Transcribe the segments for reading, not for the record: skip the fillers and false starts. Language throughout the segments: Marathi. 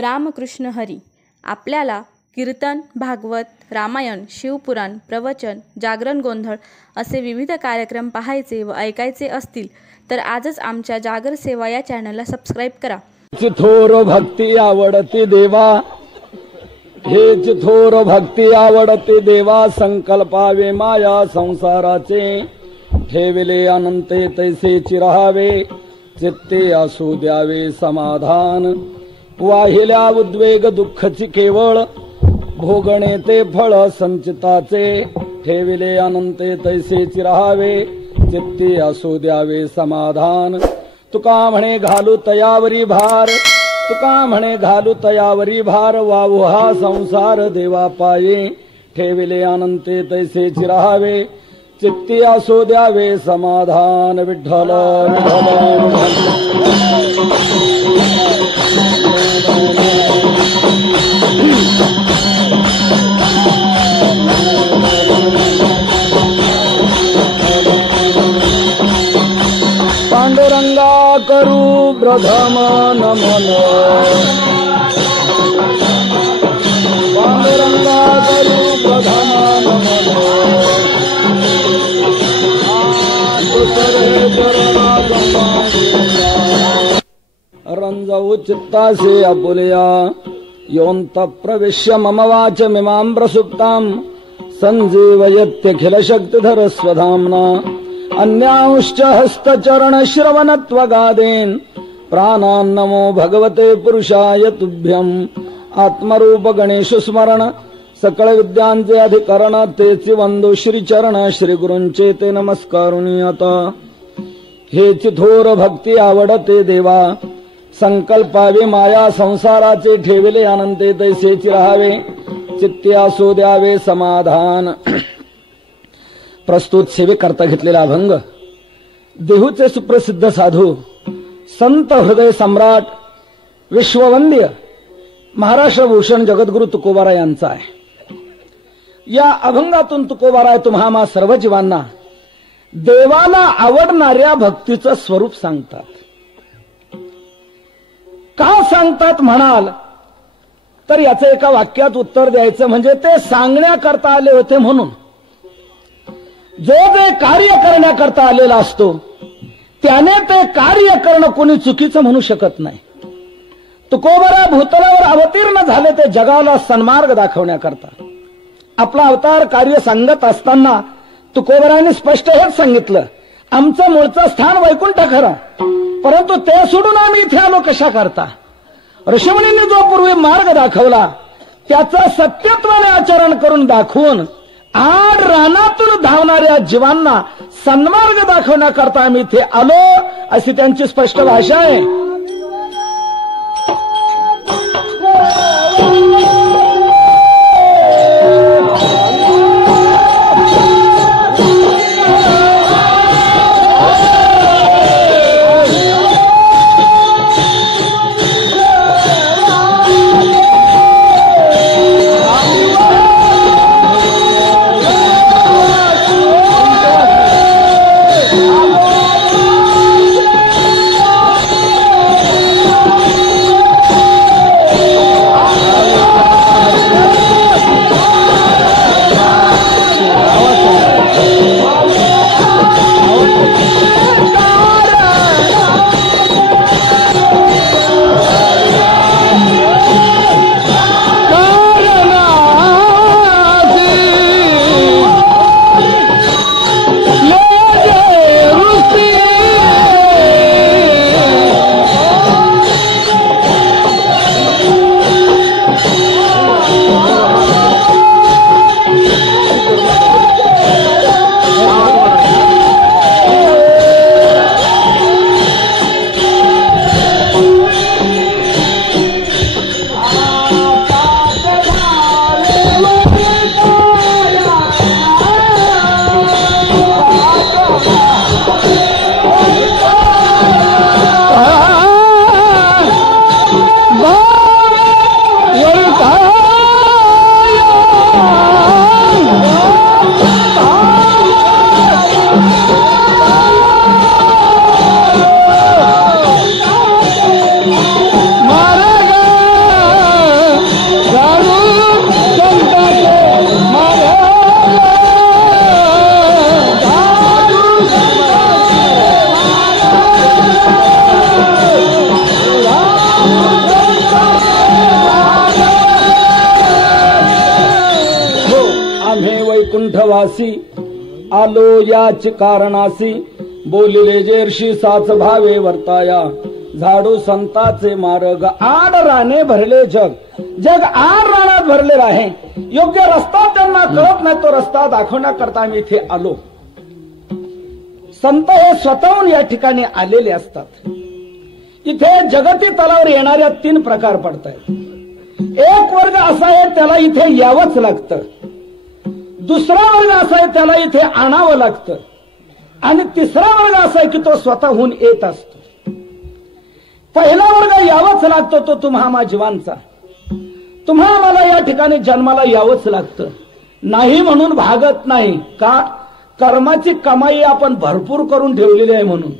रामकृष्ण हरी. आपल्याला कीर्तन, भागवत, रामायण, शिवपुराण, प्रवचन, जागरण गोंधळ असे विविध कार्यक्रम पाहायचे व ऐकायचे असतील तर आजच आमच्या जागर सेवा या चॅनलला सबस्क्राईब करा. थोर भक्ती आवडते देवा, हेच थोर भक्ती आवडते देवा. संकल्पावे माया संसाराचे, ठेविले अनंते तैसे चिरावे. चित्ते असू द्यावे समाधान, वाहिल्या उद्वेग दुःखची केवळ. भोगणे ते फळ संचिताचे, ठेविले अनंते तैसे चिरावे. चित्ते असू द्यावे समाधान. तुका म्हणे घालू तयावरी भार, तुका म्हणे घालू तयावरी भार. वाहू हा संसार देवा पाये, ठेविले अनंते तैसे चिरावे. चित्ती असो द्यावे समाधान. विठ्ठल पांडुरंगा करू प्रथम नमन, पांडुरंगा करू प्रथम नमन. रंजऊ चित्तासे आपुलया, योऽन्त प्रविश्य मम वाचमिमां प्रसुप्तां. संजीवयत्यखिल शक्तिधर स्वधाम्ना. अन्यांश्च हस्तचरण श्रवणत्वगादेन, प्राणान्नमो भगवते पुरुषाय तुभ्यं. आत्मरूप गणेश स्मरण, सकळ विद्यांचे अधिकरण. तेची वंदो श्रीचरण, श्री गुरूंचे ते नमस्कारुनी. आता हेच थोर भक्ती आवडते देवा. संकल्पावे माया संसाराचे, ठेविले अनंते तैसेची राहावे. चित्ते असो द्यावे समाधान. प्रस्तुत सेवेकरता घेतलेला अभंग देहूचे सुप्रसिद्ध साधू संत हृदय सम्राट विश्ववंद्य महाराष्ट्र भूषण जगद्गुरु तुकोबाराय यांचा आहे. या अभंगातून तुकोबाराय तुम्हा सर्व जीवांना देवाला आवडणाऱ्या भक्तीचं स्वरूप सांगतात. का सांगतात म्हणाल तर याचं एका वाक्यात उत्तर द्यायचं म्हणजे ते सांगण्याकरता आले होते म्हणून. जो जे कार्य करण्याकरता आलेला असतो त्याने ते कार्य करणं कोणी चुकीचं म्हणू शकत नाही. तुकोबारा भूतलावर अवतीर्ण झाले ते जगाला सन्मार्ग दाखवण्याकरता. आपला अवतार कार्य सांगत असताना तुकोबारांनी स्पष्ट हेच सांगितलं, आमचं मूळचं स्थान वैकुंठ खरं, परंतु ते सोडून आम्ही इथे आलो कशा करता. ऋषीमुनींनी जो पूर्वी मार्ग दाखवला त्याचं सत्यत्वाने आचरण करून दाखवून आड रानातून धावणाऱ्या जीवांना सन्मार्ग दाखवण्याकरता आम्ही इथे आलो, अशी त्यांची स्पष्ट भाषा आहे. दासी आलो याच कारणासी बोलिले जेर्षी साच भावे वर्ताया झाडू संताचे मार्ग आड राणे भरले जग जग आड राणात भरले आहे. योग्य रस्ता त्यांना कळत नाही, तो रस्ता दाखवण्याकरता आम्ही इथे आलो. संत हे स्वतःहून या ठिकाणी आलेले असतात. इथे जगती तलावर येणाऱ्या 3 प्रकार पडतात. एक वर्ग असा आहे त्याला इथे यावंच लागतं, दुसरा वर्ग असा आहे त्याला इथे आणावं लागतं, आणि तिसरा वर्ग असा आहे की तो स्वतःहून येत असतो. पहिला वर्ग यावंच लागतो तो तुम्हा जीवांचा. तुम्हा मला या ठिकाणी जन्माला यावंच लागतं, नाही म्हणून भागत नाही. का? कर्माची कमाई आपण भरपूर करून ठेवलेली आहे म्हणून.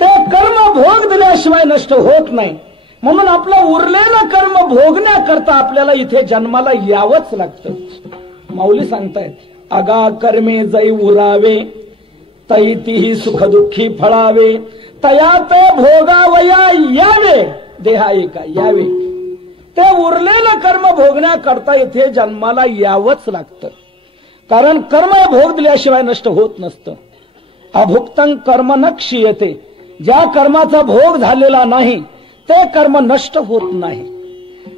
ते कर्म भोग दिल्याशिवाय नष्ट होत नाही, म्हणून आपलं उरलेलं कर्म भोगण्याकरता आपल्याला इथे जन्माला यावंच लागतं. माऊली सांगतायत, अगा कर्मे जै उरावे तै तिही सुखदुःखी फळावे तया ते भोगावया यावे देहा एका यावे. ते उरलेलं कर्म भोगण्याकरता इथे जन्माला यावंच लागतं, कारण कर्म भोग दिल्याशिवाय नष्ट होत नसतं. अभुक्तं कर्म न क्षीयते, ज्या कर्माचा भोग झालेला नाही ते कर्म नष्ट होत नाही,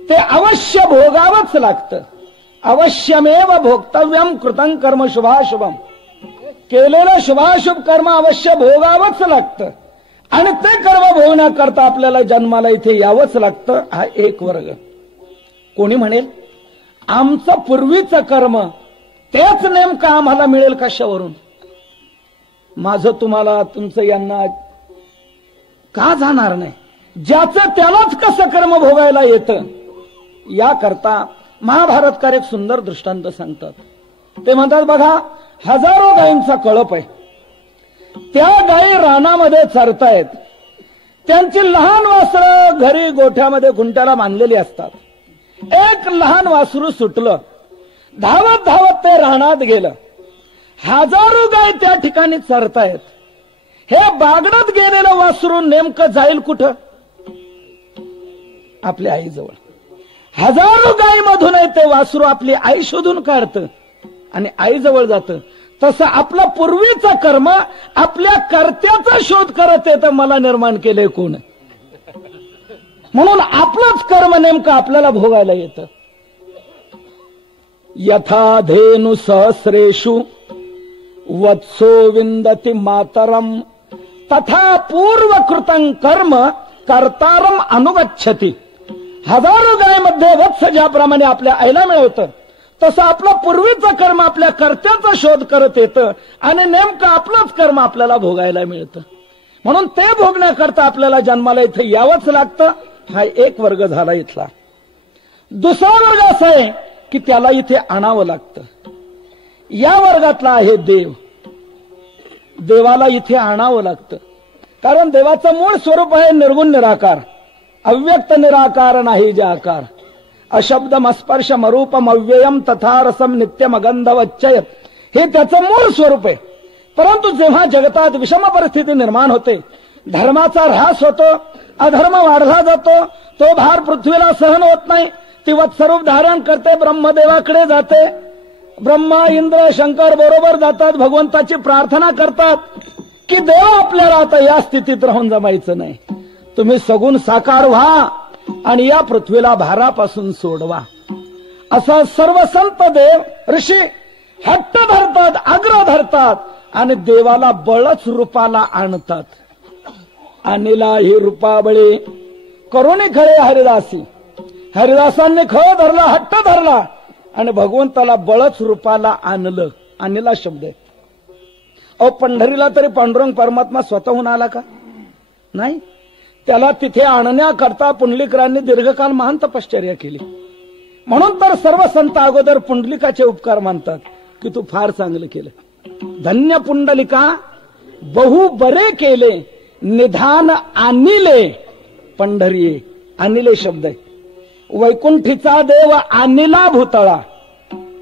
ते अवश्य भोगावंच लागतं. अवश्यमेव भोक्तव्यम कृतं कर्म शुभाशुभम, केलेलं शुभाशुभ कर्म अवश्य भोगावंच लागतं, आणि ते कर्म भोगण्याकरता आपल्याला जन्माला इथे यावंच लागतं. हा एक वर्ग. कोणी म्हणेल आमचं पूर्वीचं कर्म तेच नेमकं आम्हाला मिळेल कशावरून? माझं तुम्हाला तुमचं यांना का जाणार नाही? ज्याचं त्यालाच कसं कर्म भोगायला येतं, याकरता महाभारतकार एक सुंदर दृष्टांत सांगतात. ते म्हणतात, बघा, हजारो गायींचा कळप आहे, त्या गायी रानामध्ये चरतायत, त्यांची लहान वासरं घरी गोठ्यामध्ये खुंट्याला बांधलेली असतात. एक लहान वासरू सुटलं, धावत धावत ते रानात गेलं. हजारो गाय त्या ठिकाणी चरतायत. हे बागडत गेलेलं वासरू नेमकं जाईल कुठं? आपल्या आईजवळ. हजारो गायीमधून ते वासरू आपली आई शोधून काढतं आणि आईजवळ जातं. तसं आपलं पूर्वीचं कर्म आपल्या कर्त्याचा शोध करत येतं, मला निर्माण केलंय कोण, म्हणून आपलंच कर्म नेमकं आपल्याला भोगायला येतं. यथा धेनु सहस्रेषु वत्सो विंदती मातरम तथा पूर्वकृतं कर्म कर्तारम अनुगच्छति. हजारो गायमध्ये वत्स ज्याप्रमाणे आपल्या आईला मिळवतं, तसं आपलं पूर्वीचं कर्म आपल्या कर्त्याचा शोध करत येतं, आणि नेमकं आपलंच कर्म आपल्याला भोगायला मिळतं. म्हणून ते भोगण्याकरता आपल्याला जन्माला इथे यावंच लागतं. हा एक वर्ग झाला इथला. दुसरा वर्ग असा आहे की त्याला इथे आणावं लागतं. या वर्गातला आहे देव. देवाला इथे आणावं लागतं, कारण देवाचं मूळ स्वरूप आहे निर्गुण निराकार, अव्यक्त निराकार नाही जे आकार. अशब्दम स्पर्शम रूपम अव्ययम तथा रसम नित्यम अगंधवच्चय, हे त्याचं मूळ स्वरूप आहे. परंतु जेव्हा जगतात विषम परिस्थिती निर्माण होते, धर्माचा ऱ्हास होतो, अधर्म वाढला जातो, तो भार पृथ्वीला सहन होत नाही, ती वत्स्वरूप धारण करते, ब्रह्मदेवाकडे जाते. ब्रह्मा इंद्र शंकर बरोबर जातात, भगवंताची प्रार्थना करतात की देव आपल्याला आता या स्थितीत राहून जमायचं नाही, तुम्ही सगुण साकार व्हा आणि या पृथ्वीला भारापासून सोडवा. असा सर्व संत देव ऋषी हट्ट धरतात, आग्रह धरतात आणि देवाला बळच रूपाला आणतात. आणिला ही रूपाबळी करुणी खळे हरिदासी. हरिदासांनी खळ धरला, हट्ट धरला आणि भगवंताला बळच रूपाला आणलं. आणला शब्द आहे. अहो, पंढरीला तरी पांडुरंग परमात्मा स्वतःहून आला का? नाही. त्याला तिथे आणण्याकरता पुंडलिकांनी दीर्घकाल महान तपश्चर्या केली. म्हणून तर सर्व संत अगोदर पुंडलिकाचे उपकार मानतात की तू फार चांगलं केलं, धन्य पुंडलिका, बहु बरे केले, निधान आणिले पंढरी. आणिले शब्द आहे. वैकुंठीचा देव आणिला भूतळा,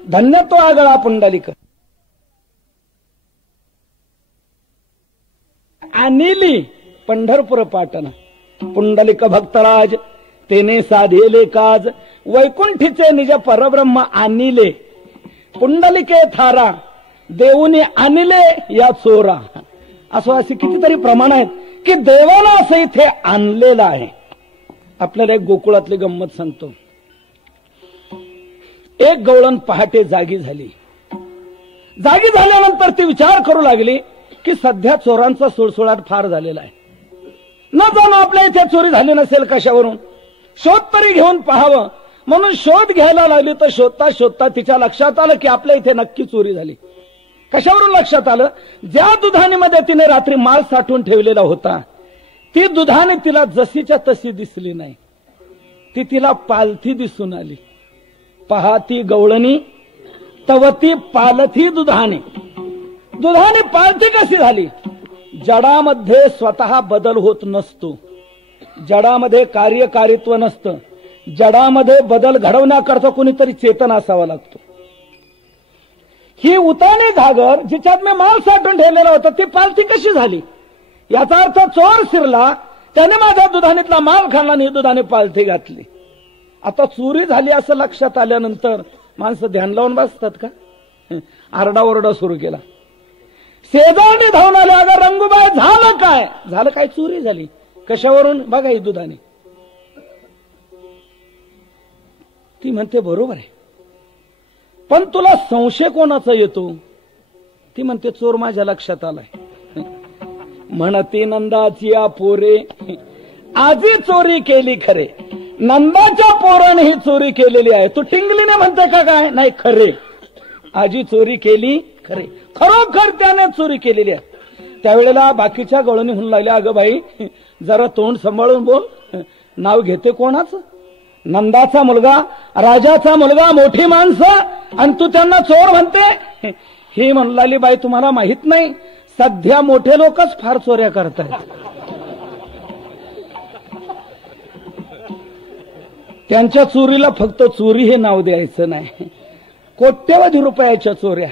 धन्य तो आगळा पुंडलिक. आणिली पंढरपूर पाटण, पुंडलिक भक्तराज तेने साधेले काज, वैकुंठीचे निज परब्रह्म आणिले. कुंडलिके थारा देऊनी आणले या चोरा. असं असे कितीतरी प्रमाण आहेत की देवाला असं इथे आणलेलं आहे. आपल्याला एक गोकुळातली गंमत सांगतो. एक गवळण पहाटे जागी झाली. जागी झाल्यानंतर ती विचार करू लागली की सध्या चोरांचा सुळसुळाट फार झालेला आहे. न जाणं आपल्या इथे चोरी झाली नसेल कशावरून, शोध तरी घेऊन पाहावं म्हणून शोध घ्यायला लागली. तर शोधता शोधता तिच्या लक्षात आलं की आपल्या इथे नक्की चोरी झाली. कशावरून लक्षात आलं, ज्या दुधाणीमध्ये तिने रात्री माल साठवून ठेवलेला होता ती दुधाणी तिला जशीच्या तशी दिसली नाही. ती तिला पालथी दिसून आली. पहाती गवळणी तवती पालथी दुधाणी. दुधाणी पालथी कशी झाली? जडामध्ये स्वतः बदल होत नसतो. जडामध्ये कार्यकारित्व नसतं. जडामध्ये बदल घडवण्याकरता कोणीतरी चेतन असावा लागतो. ही उताणी घागर जिच्यात मी माल साठवून ठेवलेला होता ती पालथी कशी झाली? याचा अर्थ चोर शिरला, त्याने माझ्या दुधानीतला माल खाल्ला आणि दुधाने पालथी घातली. आता चोरी झाली असं लक्षात आल्यानंतर माणसं ध्यान लावून बसतात का? आरडाओरडा सुरू केला. शेजारणी धावून आले, अगं रंगूबाई झालं काय? झालं काय? चोरी झाली. कशावरून? बघा ही दुधाने. ती म्हणते बरोबर आहे, पण तुला संशय कोणाचा येतो? ती म्हणते चोर माझ्या लक्षात आलाय. म्हणते नंदाची पोरे आजी चोरी केली खरे. नंदाच्या पोराने ही चोरी केलेली आहे. तू टिंगलीने म्हणते का काय? नाही, खरे आजी चोरी केली खरे. खरोखर त्याने चोरी केलेली आहे. त्यावेळेला बाकीच्या गवळणी म्हणू लागल्या, अगं बाई जरा तोंड सांभाळून बोल. नाव घेते कोणाचं? नंदाचा मुलगा, राजाचा मुलगा, मोठी माणसं, आणि तू त्यांना चोर म्हणते? ही म्हणू लागली, बाई तुम्हाला माहित नाही, सध्या मोठे लोकच फार चोऱ्या करतायत. त्यांच्या चोरीला फक्त चोरी हे नाव द्यायचं नाही. कोट्यवधी रुपयाच्या चोऱ्या,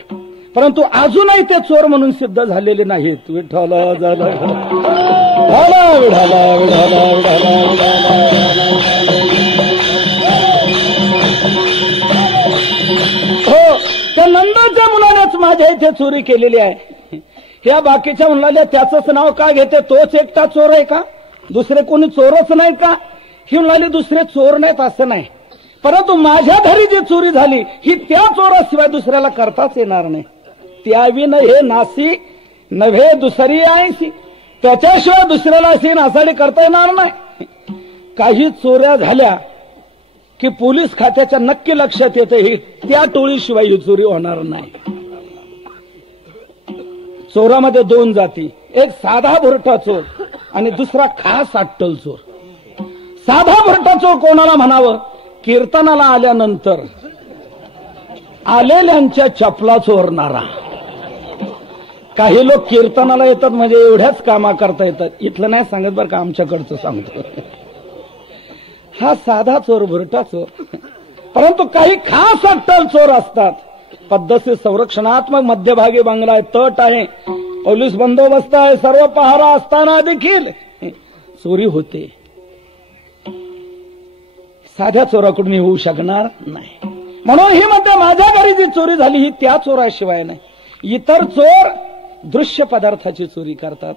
परंतु अजूनही ते चोर म्हणून सिद्ध झालेले नाहीत. विठ्ठला झाला विठाला विठाला विठाला विठाला. हो, त्या नंदाच्या मुलानेच माझ्या इथे चोरी केलेली आहे. ह्या बाकीच्या मुलाला त्याचंच नाव का घेते? तोच एकटा चोर आहे का? दुसरे कोणी चोरच नाही का? ही म्हणाली दुसरे चोर नाहीत असं नाही, परंतु माझ्या घरी जी चोरी झाली ही त्या चोराशिवाय दुसऱ्याला करताच येणार नाही. त्यावी न हे नासी नव्हे दुसरी आयसी. त्याच्याशिवाय दुसऱ्याला अशी नासाडी करता येणार नाही. काही चोऱ्या झाल्या की पोलीस खात्याच्या नक्की लक्षात येते ही त्या टोळीशिवाय ही चोरी होणार नाही. चोरामध्ये दोन जाती, एक साधा भुरटा चोर आणि दुसरा खास अट्टल चोर. साधा भुरटा चोर कोणाला म्हणावं? कीर्तनाला आल्यानंतर आलेल्यांच्या चपला चोरणारा. काही लोक कीर्तनाला येतात म्हणजे एवढ्याच कामा करता येतात. इथलं नाही सांगत बरं का, आमच्याकडचं सांगतो. हा साधा चोर, भुरटा चोर. परंतु काही खास अट्टल चोर असतात. पद्धतशीर संरक्षणात्मक मध्यभागी बंगला आहे, तट आहे, पोलीस बंदोबस्त आहे, सर्व पहारा असताना देखील चोरी होते. साध्या चोराकडून होऊ शकणार नाही. म्हणून ही म्हणते माझ्या घरी जी चोरी झाली ही त्या चोराशिवाय नाही. इतर चोर दृश्य पदार्थाची चोरी करतात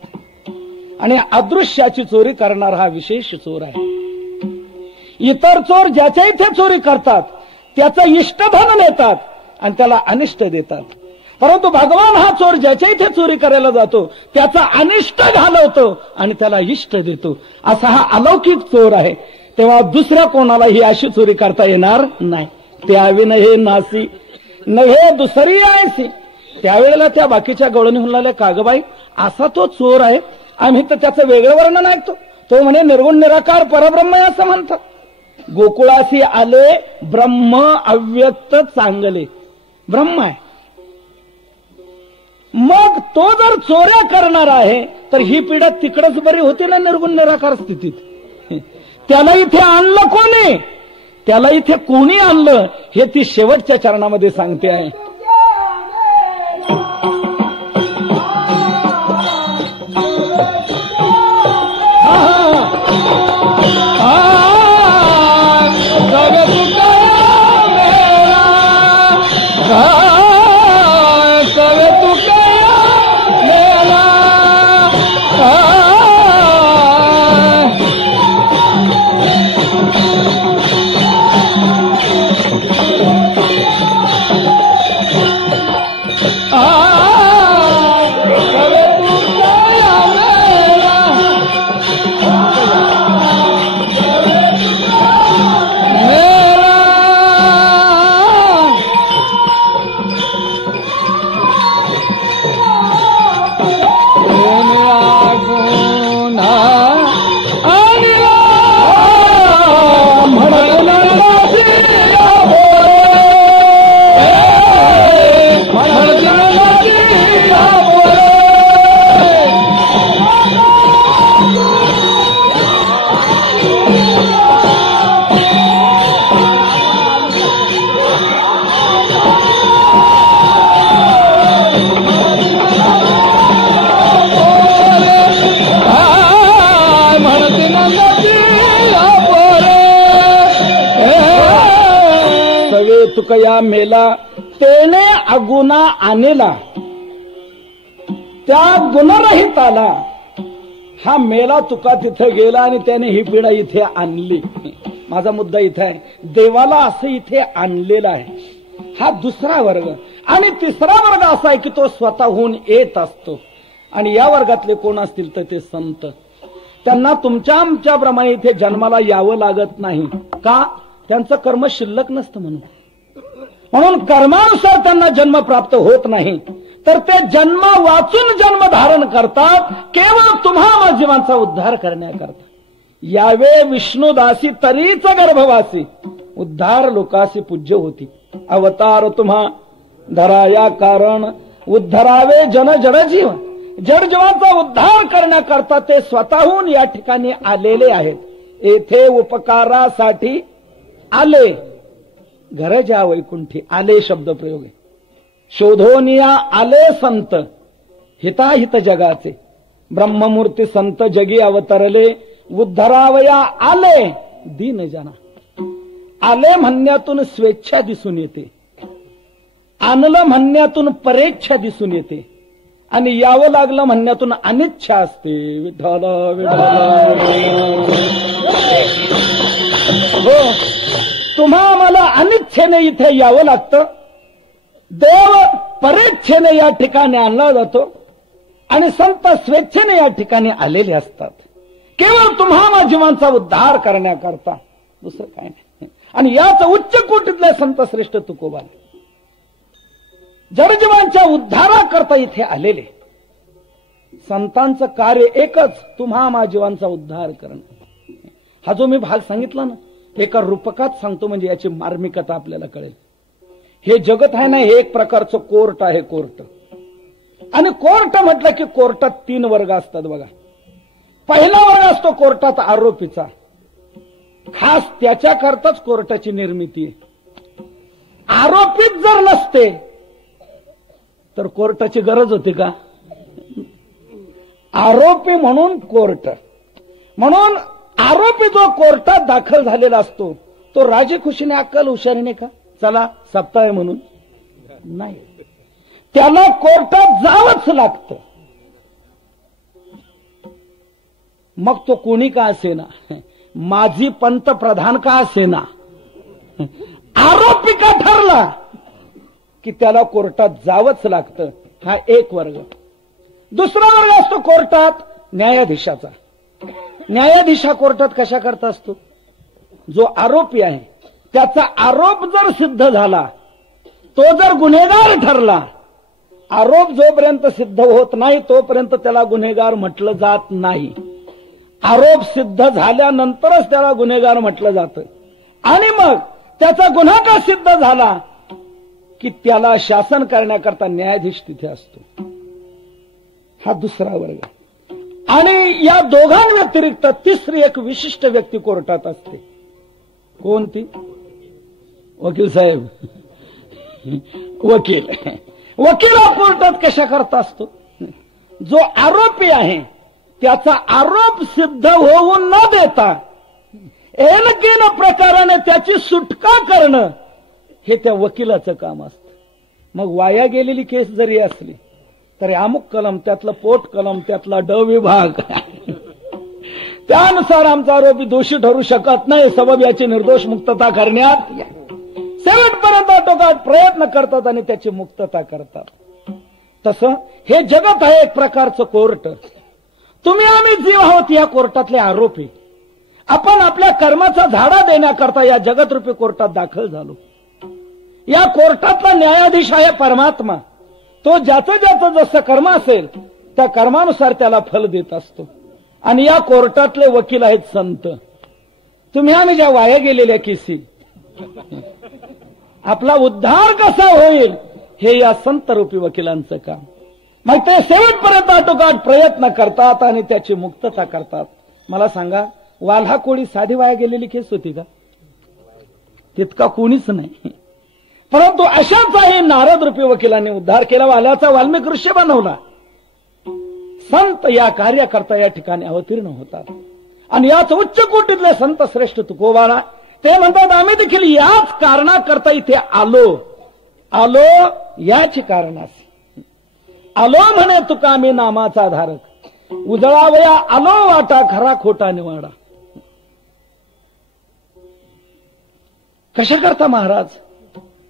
आणि अदृश्याची चोरी करणारा हा विशेष चोर आहे. इतर चोर ज्याच्या इथे चोरी करतात त्याचं इष्टधन नेतात आणि त्याला अनिष्ट देतात, परंतु भगवान हा चोर ज्याच्या इथे चोरी करायला जातो त्याचा अनिष्ट घालवतो आणि त्याला इष्ट देतो. असा हा अलौकिक चोर आहे. तेव्हा दुसऱ्या कोणाला ही अशी चोरी करता येणार नाही. त्यावी नव्हे नासी नव्हे दुसरी आयसी. त्यावेळेला त्या बाकीच्या गवळणी म्हणला, कागबाई असा तो चोर आहे, आम्ही तर त्याचं वेगळं वर्णन ऐकतो. तो म्हणे निर्गुण निराकार परब्रह्म असं म्हणतात. गोकुळाशी आले ब्रह्म अव्यक्त चांगले. ब्रह्म आहे. मग तो जर चोऱ्या करणार आहे तर ही पिढा तिकडच बरी होती ना निर्गुण निराकार स्थितीत. त्याला इथे आणलं कोणी? त्याला इथे कोणी आणलं हे ती शेवटच्या चरणामध्ये सांगते आहे. जग तुका मेरा तुकया मेला तेने अगुणा आणेला, त्या गुणरहिताला हा मेला तुका तिथं गेला आणि त्याने ही पीडा इथे आणली. माझा मुद्दा इथे आहे, देवाला असं इथे आणलेला आहे. हा दुसरा वर्ग. आणि तिसरा वर्ग असा आहे की तो स्वतःहून येत असतो. आणि या वर्गातले कोण असतील तर ते संत. त्यांना तुमच्या आमच्याप्रमाणे इथे जन्माला यावं लागत नाही. का? त्यांचं कर्म शिल्लक नसतं म्हणून कर्मानुसार त्यांना जन्म प्राप्त होत नाही. तर ते जन्म वाचून जन्म धारण करतात केवळ तुम्हा जीवांचा उद्धार करण्याकरता. यावे विष्णुदासी तरीच गर्भवासी, उद्धार लोकासी पूज्य होती. अवतार तुम्हा धराया कारण, उद्धरावे जन जड जीव. जडजीवांचा उद्धार करण्याकरता ते स्वतःहून या ठिकाणी आलेले आहेत. येथे उपकारासाठी आले. घरजा वैकुंठी आले शब्द प्रयोग आहे. शोधोनिया आले संत, हिताहित जगाचे. ब्रह्ममूर्ती संत जगी अवतरले, उद्धरावया आले दीन जना. आले म्हणण्यातून स्वेच्छा दिसून येते, आणलं म्हणण्यातून परेच्छा दिसून येते, आणि यावं लागलं म्हणण्यातून अनिच्छा असते. विठ्ठल हो, तुम्हा मला अनिच्छेने इथे यावं लागतं. देव परेच्छेने या ठिकाणी आणला जातो आणि संत स्वेच्छेने या ठिकाणी आलेले असतात. केवळ तुम्हा जीवांचा उद्धार करण्याकरता, दुसरं काय नाही. आणि याच उच्च कोटीतले संत श्रेष्ठ तुकोबा जडजीवांच्या उद्धाराकरता इथे आलेले. संतांचं कार्य एकच, तुम्हा जीवांचा उद्धार करणं. हा जो मी भाग सांगितला ना, एका रूपकात सांगतो म्हणजे याची मार्मिकता आपल्याला कळेल. हे जगत आहे ना, हे एक प्रकारचं कोर्ट आहे. कोर्ट. आणि कोर्ट म्हटलं की कोर्टात 3 वर्ग असतात बघा. पहिला वर्ग असतो कोर्टात आरोपीचा. खास त्याच्याकरताच कोर्टाची निर्मिती आहे. आरोपीच जर नसते तर कोर्टाची गरज होती का? आरोपी म्हणून कोर्ट. म्हणून आरोपी जो कोर्टात दाखल झालेला असतो तो राजी खुशीने अक्कल हुशारीने का चला सप्ताह आहे म्हणून नाही, त्याला कोर्टात जावंच लागतं. मग तो कोणी का असेना, माजी पंतप्रधान का असेना, आरोपी का ठरला की त्याला कोर्टात जावंच लागतं. हा एक वर्ग. दुसरा वर्ग असतो कोर्टात न्यायाधीशाचा. न्यायाधीश हा कोर्टात कशा करता असतो? जो आरोपी आहे त्याचा आरोप जर सिद्ध झाला, तो जर गुन्हेगार ठरला, आरोप जोपर्यंत सिद्ध होत नाही तोपर्यंत त्याला गुन्हेगार म्हटलं जात नाही. आरोप सिद्ध झाल्यानंतरच त्याला गुन्हेगार म्हटलं जातं. आणि मग त्याचा गुन्हा का सिद्ध झाला की त्याला शासन करण्याकरता न्यायाधीश तिथे असतो. हा दुसरा वर्ग. आणि या दोघांव्यतिरिक्त तिसरी एक विशिष्ट व्यक्ती कोर्टात असते. कोणती? वकील साहेब. वकील. वकील हा कोर्टात कशा करता असतो? जो आरोपी आहे त्याचा आरोप सिद्ध होऊन न देता एनकेन प्रकाराने त्याची सुटका करणं हे त्या वकिलाचं काम असतं. मग वाया गेलेली केस जरी असली तरी अमुक कलम, त्यातला पोट कलम, त्यातला ड विभाग, त्यानुसार आमचा आरोपी दोषी ठरू शकत नाही. सबब याची निर्दोष मुक्तता करण्यात शेवटपर्यंत आटोकाट प्रयत्न करतात आणि त्याची मुक्तता करतात. तसं हे जगत आहे एक प्रकारचं कोर्ट. तुम्ही आम्ही जीव आहोत या कोर्टातले आरोपी. आपण आपल्या कर्माचा झाडा देण्याकरता या जगतरूपी कोर्टात दाखल झालो. या कोर्टातला न्यायाधीश आहे परमात्मा. तो ज्याचं ज्याचं जसं कर्म असेल त्या कर्मानुसार त्याला फल देत असतो. आणि या कोर्टातले वकील आहेत संत. तुम्ही आम्ही ज्या वाया गेलेल्या केसी, आपला उद्धार कसा होईल हे या संतरूपी वकिलांचं काम. मग ते शेवटपर्यंत आटोकाट प्रयत्न करतात आणि त्याची मुक्तता करतात. मला सांगा, वाल्हा कोळी साधी वाया गेलेली केस होती का? तितका कोणीच नाही. परंतु अशाचाही नारद रूपी वकिलांनी उद्धार केला. वाल्याचा वाल्मिक ऋषी बनवला. संत या कार्याकरता या ठिकाणी अवतीर्ण होतात. आणि याच उच्च कोटीतले संत श्रेष्ठ तुकोबाला ते म्हणतात आम्ही देखील याच कारणाकरता इथे आलो याच कारणास आलो म्हणे तुका मी नामाचा धारक उजळावया आलो वाटा खरा खोटा निवाडा. कशा करता महाराज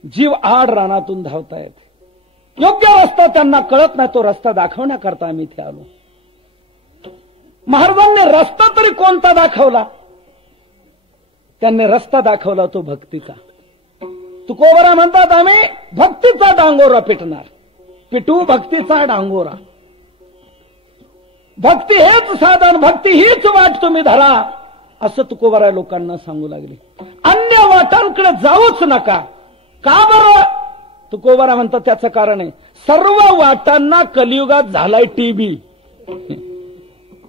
जीव आड रानातून धावतायत. योग्य रस्ता त्यांना कळत नाही, तो रस्ता दाखवण्याकरता आम्ही इथे आलो. महाराजांनी रस्ता तरी कोणता दाखवला? त्यांनी रस्ता दाखवला तो भक्तीचा. तुकोबरा म्हणतात आम्ही भक्तीचा डांगोरा पिटू भक्तीचा डांगोरा. भक्ती हेच साधन, भक्ती हीच वाट तुम्ही धरा असं तुकोबरा लोकांना सांगू लागले. अन्य वाटांकडे जाऊच नका. का बरं? तुकोबरा म्हणतात त्याचं कारण आहे सर्व वाटांना कलियुगात झालाय टीबी,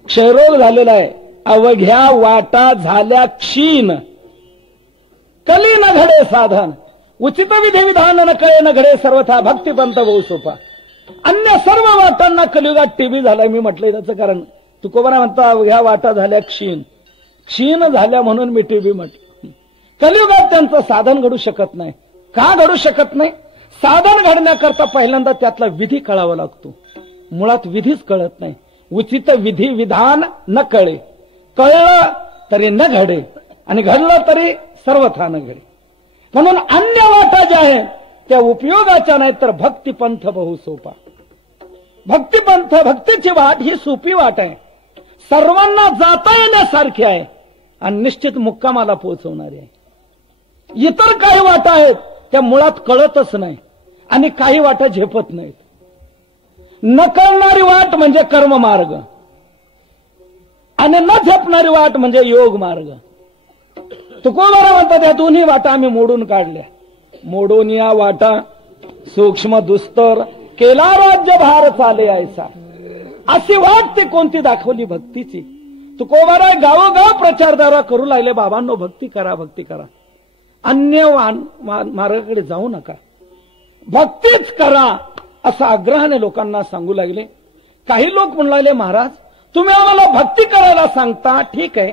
क्षयरोग झालेला आहे. अवघ्या वाटा झाल्या क्षीण, कली न घडे साधन, उचित विधी विधान न कळे न घडे सर्वथा भक्तिपंथ बहु सोपा. अन्य सर्व वाटांना कलियुगात टीबी झालाय. मी म्हटलंय त्याचं कारण तुकोबरा म्हणता अवघ्या वाटा झाल्या क्षीण झाल्या म्हणून मी टीबी म्हटलं. कलियुगात त्यांचं साधन घडू शकत नाही. का घडू शकत नाही? साधन घडण्याकरता पहिल्यांदा त्यातला विधी कळावा लागतो. मुळात विधीच कळत नाही. उचित विधी विधान न कळे, कळलं तरी न घडे आणि घडलं तरी सर्वथा न घडे. म्हणून अन्य वाटा ज्या आहेत त्या उपयोगाच्या नाहीत, तर भक्तिपंथ बहु सोपा. भक्तिपंथ, भक्तीची वाट ही सोपी वाट आहे, सर्वांना जाता येण्यासारखी आहे आणि निश्चित मुक्कामाला पोहोचवणारी आहे. इतर काही वाटा आहेत त्या मुळात कळतच नाही आणि काही वाटा झेपत नाहीत. न कळणारी वाट म्हणजे कर्म मार्ग आणि न झेपणारी वाट म्हणजे योग मार्ग. तुकोबरा म्हणतात या दोन्ही वाटा आम्ही मोडून काढल्या. मोडून या वाटा सूक्ष्म दुस्तर केला राज्य भार चाले ऐसा. अशी वाट ती कोणती दाखवली? भक्तीची. तुकोबरा गावोगाव प्रचारदारा करू लागले बाबांनो भक्ती करा, भक्ती करा, अन्य मार्गाकडे जाऊ नका, भक्तीच करा असं आग्रहाने लोकांना सांगू लागले. काही लोक म्हणू लागले महाराज तुम्ही आम्हाला भक्ती करायला सांगता, ठीक आहे,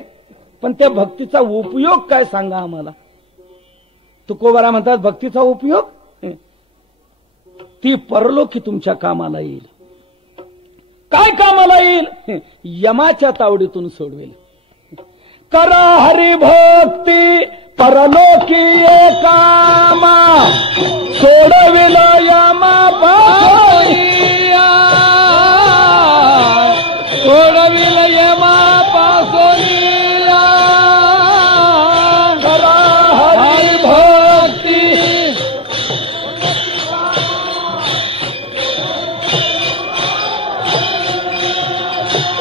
पण त्या भक्तीचा उपयोग काय सांगा आम्हाला. तुकोबरा म्हणतात भक्तीचा उपयोग ती परलोकी तुमच्या कामाला येईल. काय कामाला येईल? यमाच्या तावडीतून सोडवेल. करा हरिभक्ती परलोकी कामा सोडविल यमा पासोनिया, सोडविल यमा पासोनिया. करा हरिभक्ती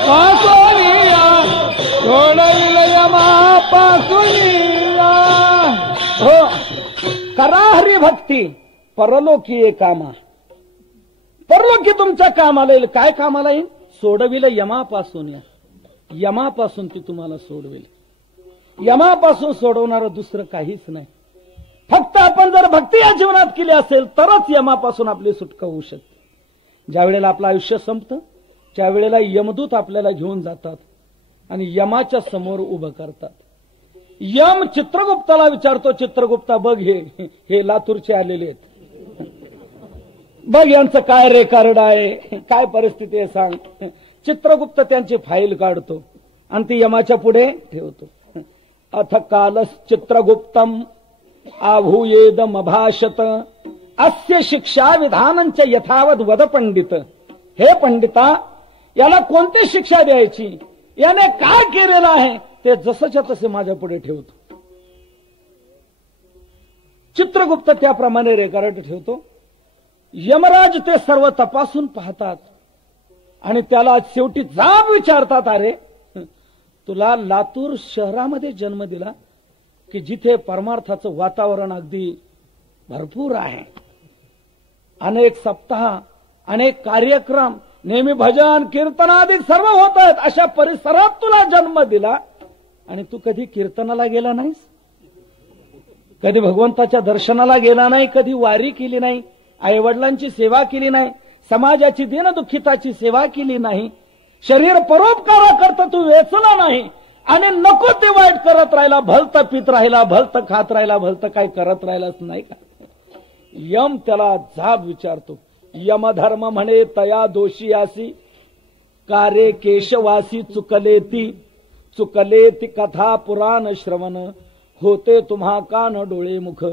पासोनिया, सोडविल यमा पासोनिया. हो, करा हरिभक्ती परलोकी कामा. परलोकी तुमच्या कामाला येईल. काय कामाला येईल? सोडविल यमापासून. यमापासून ती तुम्हाला सोडवेल. यमापासून सोडवणारं दुसरं काहीच नाही. फक्त आपण जर भक्ती या जीवनात केली असेल तरच यमापासून आपली सुटका होऊ शकते. ज्या वेळेला आपलं आयुष्य संपतं त्यावेळेला यमदूत आपल्याला घेऊन जातात आणि यमाच्या समोर उभं करतात. यम चित्रगुप्ताला विचारतो, चित्रगुप्ता बघ हे लातूरचे आलेले आहेत, बघ यांचं काय रेकॉर्ड आहे, काय परिस्थिती आहे सांग. चित्रगुप्त त्यांची फाईल काढतो आणि ती यमाच्या पुढे ठेवतो. अथ कालस चित्रगुप्तम आभूयेदम अभाषत अस्य शिक्षा विधानंच यथावत वद पंडित. हे पंडिता, याला कोणती शिक्षा द्यायची, याने काय केलेलं आहे ते जसंच्या तसे माझ्या पुढे ठेवतो. चित्रगुप्त त्याप्रमाणे रेकॉर्ड ठेवतो. यमराज ते सर्व तपासून पाहतात आणि त्याला शेवटी जाब विचारतात, अरे तुला लातूर शहरामध्ये जन्म दिला की जिथे परमार्थाचं वातावरण अगदी भरपूर आहे, अनेक सप्ताह, अनेक कार्यक्रम, नेहमी भजन कीर्तनादी सर्व होत आहेत, अशा परिसरात तुला जन्म दिला आणि तू कधी कीर्तनाला गेला नाहीस, कधी भगवंताच्या दर्शनाला गेला नाही, कधी वारी केली नाही, आईवडिलांची सेवा केली नाही, समाजाची दीनदुःखिताची सेवा केली नाही, शरीर परोपकाराकरता तू वेचला नाही, आणि नको ते वाईट करत राहिला, भलतं पित राहिला, भलतं खात राहिला, भलतं काय करत राहिलाच नाही का, यम त्याला जाब विचारतो. यमधर्म म्हणे तया दोषी आसी, कारे केशवासी चुकले ती कथा पुराण श्रवण, होते तुम्हा कान डोळे मुख,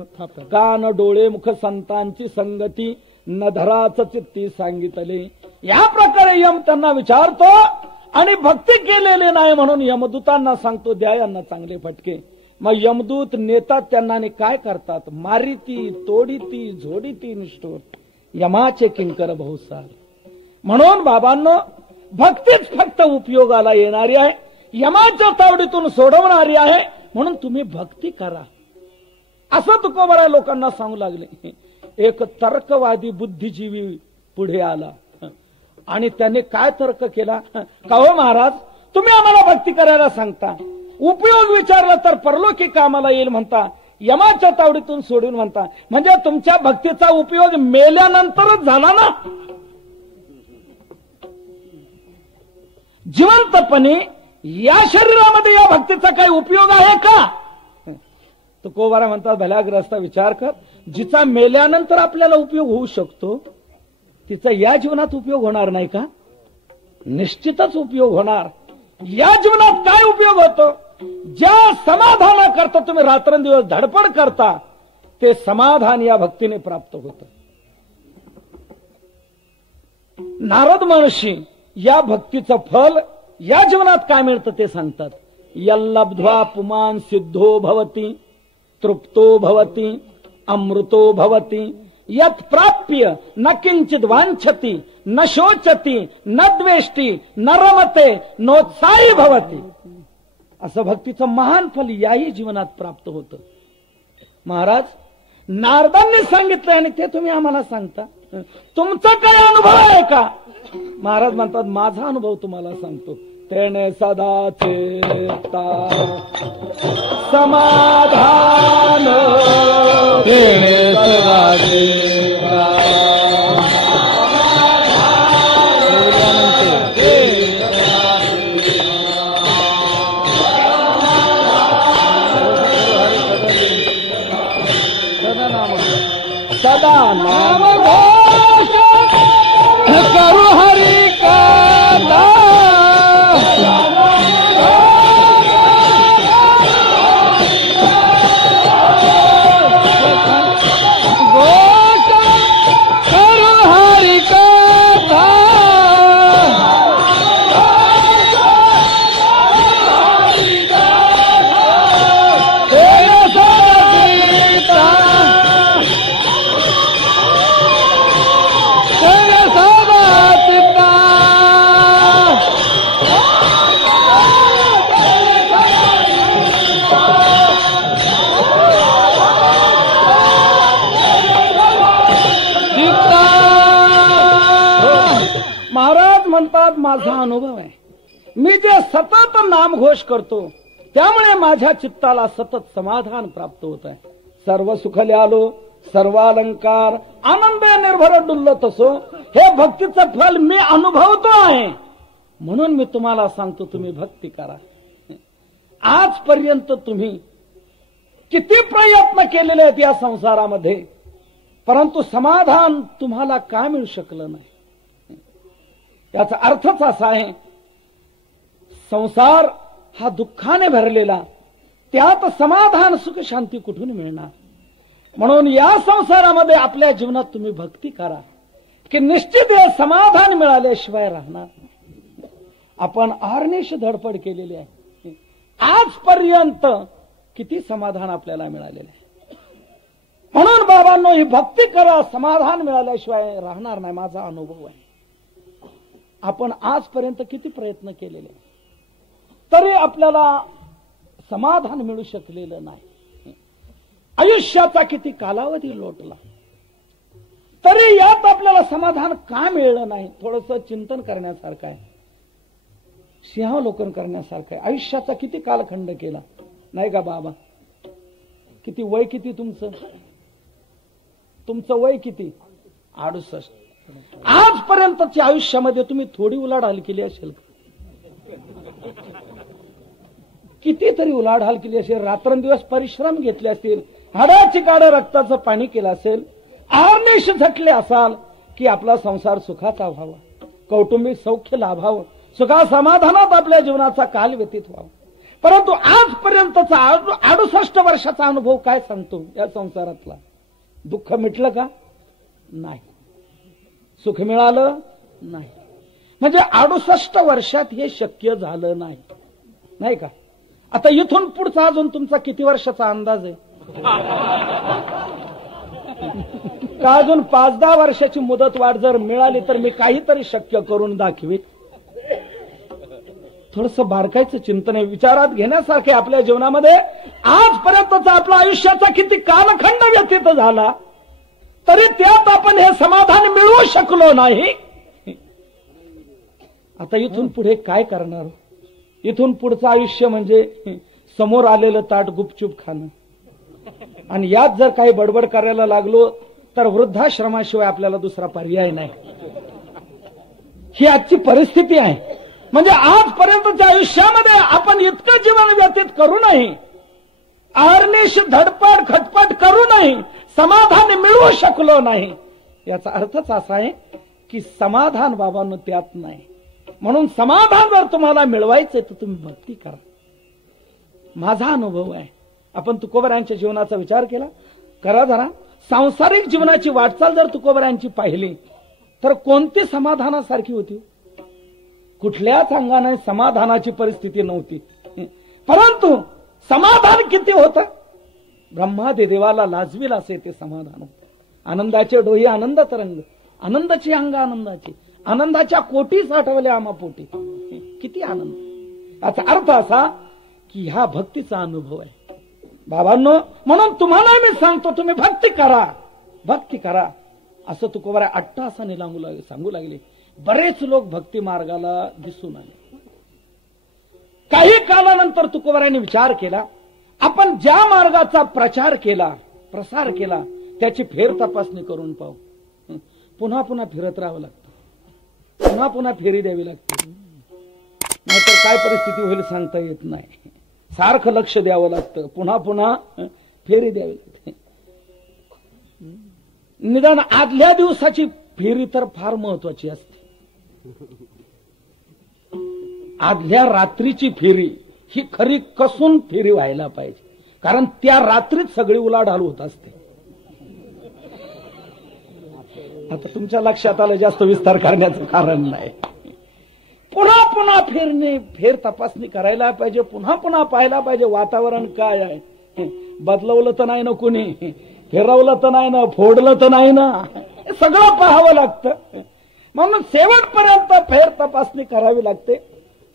कान डोळे मुख संतांची संगती, न धराच चित्ती सांगितले. या प्रकारे यम त्यांना विचारतो आणि भक्ती केलेली नाही म्हणून यमदूतांना सांगतो द्या यांना चांगले फटके. मग यमदूत नेतात त्यांना आणि काय करतात, मारिती तोडीती झोडीती निष्ठुर, यमाचे किंकर बहुसार. म्हणून बाबांनो, भक्तीच फक्त उपयोगाला येणारी आहे, यमाच्या तावडीतून सोडवणारी आहे. म्हणून तुम्ही भक्ती करा असं तुकोबरा लोकांना सांगू लागले. एक तर्कवादी बुद्धिजीवी पुढे आला आणि त्याने काय तर्क केला, का हो महाराज, तुम्ही आम्हाला भक्ती करायला सांगता, उपयोग विचारला तर परलोकी कामाला येईल म्हणता, यमाच्या तावडीतून सोडून म्हणता, म्हणजे तुमच्या भक्तीचा उपयोग मेल्यानंतरच झाला ना. जिवंतपणे या शरीरामध्ये या भक्तीचा काही उपयोग आहे का. तुकोबारा म्हणतात भल्याग्रस्त विचार कर, जिचा मेल्यानंतर आपल्याला उपयोग होऊ शकतो तिचा या जीवनात उपयोग होणार नाही का. निश्चितच उपयोग होणार. या जीवनात काय उपयोग होतो, ज्या समाधानाकरता तुम्ही रात्रंदिवस धडपड करता ते समाधान या भक्तीने प्राप्त होतं. नारद महर्षी या भक्तीचं फल या जीवनात काय मिळतं ते सांगतात. यल्लब्ध्वा पुमान सिद्धो भवति, तृप्तो भवति, अमृतो भवति, यत् प्राप्य न किंचित वांछति, न शोचति, न द्वेष्टि, न रमते, नोत्साही भवति. असं भक्तीचं महान फल याही जीवनात प्राप्त होतं. महाराज, नारदांनी सांगितलं आणि ते तुम्ही आम्हाला सांगता, तुमचा काय अनुभव आहे का. महाराज म्हणतात माझा अनुभव तुम्हाला सांगतो. तेने सदा चेता समाधान, तेने सदा चेता सदा नाम घोष करू हरि का घोष करू हरि का महाराज म्हणतात माझा अनुभव आहे. मी जे सतत नामघोष करतो त्यामुळे माझ्या चित्ताला सतत समाधान प्राप्त होत आहे. सर्व सुखले आलो, सर्व अलंकार आनंदे निर्भर डुल्लत असो, हे भक्तीचं फल मी अनुभवतो आहे. म्हणून मी तुम्हाला सांगतो तुम्ही भक्ती करा. आजपर्यंत तुम्ही किती प्रयत्न केलेले आहेत या संसारामध्ये, परंतु समाधान तुम्हाला का मिळू शकलं नाही. याचा अर्थच असा आहे, संसार हा दुःखाने भरलेला, त्यात समाधान सुख शांती कुठून मिळणार. म्हणून या संसारामध्ये आपल्या जीवनात तुम्ही भक्ती करा की निश्चित हे समाधान मिळाल्याशिवाय राहणार. आपण अहर्निश धडपड केलेली आहे. आजपर्यंत किती समाधान आपल्याला मिळालेलं आहे. म्हणून बाबांनो, ही भक्ती करा, समाधान मिळाल्याशिवाय राहणार नाही. माझा अनुभव आहे. आपण आजपर्यंत किती प्रयत्न केलेले तरी आपल्याला समाधान मिळू शकलेलं नाही. आयुष्याचा किती कालावधी लोटला तरी यात आपल्याला समाधान का मिळलं नाही. थोडंसं चिंतन करण्यासारखं आहे, सिंहावलोकन करण्यासारखं आहे. आयुष्याचा किती कालखंड केला नाही का बाबा. किती वय, किती तुमचं वय किती, 68. आजपर्यंतच्या आयुष्यामध्ये तुम्ही थोडी उलाढाल केली असेल. कितीतरी उलाढाल केली असेल, रात्रंदिवस परिश्रम घेतले असतील, हाडाची काढ रक्ताचं पाणी केलं असेल, आरनेश झटले असाल की आपला संसार सुखाचा व्हावा, कौटुंबिक सौख्य लाभावं, सुखा समाधानात आपल्या जीवनाचा काल व्यतीत व्हावा. परंतु आजपर्यंतचा 68 वर्षाचा अनुभव काय सांगतो? या संसारातला दुःख मिटलं का? नाही. सुख मिळालं नाही. म्हणजे 68 वर्षात हे शक्य झालं नाही, नाही का? आता इथून पुढचा अजून तुमचा किती वर्षाचा अंदाज आहे? का अजून 5-10 वर्षाची मुदत वाढ जर मिळाली तर मी काहीतरी शक्य करून दाखवीन. थोडंसं बारकायचं चिंतन आहे, विचारात घेण्यासारखे आपल्या जीवनामध्ये. आजपर्यंतचा आपला आयुष्याचा किती कालखंड व्यतीत झाला तरी त्यात आपण हे समाधान मिळवू शकलो नाही. आता इथून पुढे काय करणार? इथून पुढचं आयुष्य म्हणजे समोर आलेलं ताट गुपचूप खाणं, आणि यात जर काही बडबड करायला लागलो तर वृद्धाश्रमाशिवाय आपल्याला दुसरा पर्याय नाही. ही आजची परिस्थिती आहे. म्हणजे आजपर्यंतच्या आयुष्यामध्ये आपण इतकं जीवन व्यतीत करूनही, अहर्निश धडपड खटपट करूनही समाधान मिळवू शकलो नाही. याचा अर्थच असा आहे की समाधान बाबांनो त्यात नाही. म्हणून समाधान जर तुम्हाला मिळवायचंय तर तुम्ही भक्ती करा. माझा अनुभव आहे. आपण तुकोबारायांच्या जीवनाचा विचार केला करा जरा. सांसारिक जीवनाची वाटचाल जर तुकोबारायांची पाहिली तर कोणती समाधानासारखी होती? कुठल्याच अंगाने समाधानाची परिस्थिती नव्हती. परंतु समाधान किती होतं? ब्रह्मादी देवाला लाजवील असे ते समाधान होतं. आनंदाचे डोही आनंद तरंग, आनंदाची अंग आनंदाची, आनंदाच्या कोटी साठवल्या आम्हा पोटी. किती आनंद! याचा अर्थ असा की हा भक्तीचा अनुभव आहे बाबांनो. म्हणून तुम्हाला मी सांगतो तुम्ही भक्ती करा, भक्ती करा असं तुकोबाराय अट्टासाने सांगू लागले. बरेच लोक भक्ती मार्गाला दिसून आले. काही कालानंतर तुकोबारायांनी विचार केला, आपण ज्या मार्गाचा प्रचार केला, प्रसार केला त्याची फेर तपासणी करून पाहू. पुन्हा पुन्हा फिरत राहावं लागतं, पुन्हा पुन्हा फेरी द्यावी लागते, नाहीतर काय परिस्थिती होईल सांगता येत नाही. सारखं लक्ष द्यावं लागतं, पुन्हा पुन्हा फेरी द्यावी लागते. निदान आदल्या दिवसाची फेरी तर फार महत्वाची असते. आदल्या रात्रीची फेरी ही खरी कसून फेरी व्हायला पाहिजे, कारण त्या रात्रीत सगळी उलाढाल होत असते. आता तुमच्या लक्षात आलं, जास्त विस्तार करण्याचं कारण नाही. पुन्हा पुन्हा फिरणे, फेर तपासणी करायला पाहिजे, पुन्हा पुन्हा पाहायला पाहिजे वातावरण काय आहे. बदलवलं तर नाही ना कुणी, फिरवलं तर नाही ना, फोडलं तर नाही ना, हे सगळं पाहावं लागतं. म्हणून शेवटपर्यंत फेर तपासणी करावी लागते.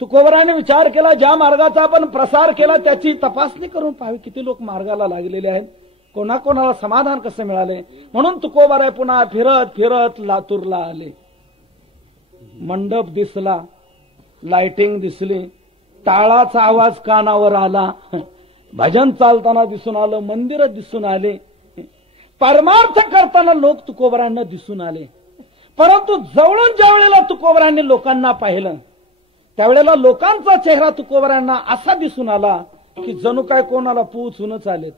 तुकोबारायाने विचार केला, ज्या मार्गाचा आपण प्रसार केला त्याची तपासणी करून पाहावी. किती लोक मार्गाला लागलेले आहेत, कोणाकोणाला समाधान कसं मिळाले. म्हणून तुकोबाराय पुन्हा फिरत फिरत लातूरला आले. मंडप दिसला, लाइटिंग दिसली, टाळाचा आवाज कानावर आला, भजन चालताना दिसून आलं, मंदिर दिसून आले, परमार्थ करताना लोक तुकोबारायांना दिसून आले. परंतु जवळून ज्या वेळेला तुकोबारायांनी लोकांना पाहिलं त्यावेळेला लोकांचा चेहरा तुकोबारायांना असा दिसून आला की जणू काय कोणाला पोचूनच आलेत.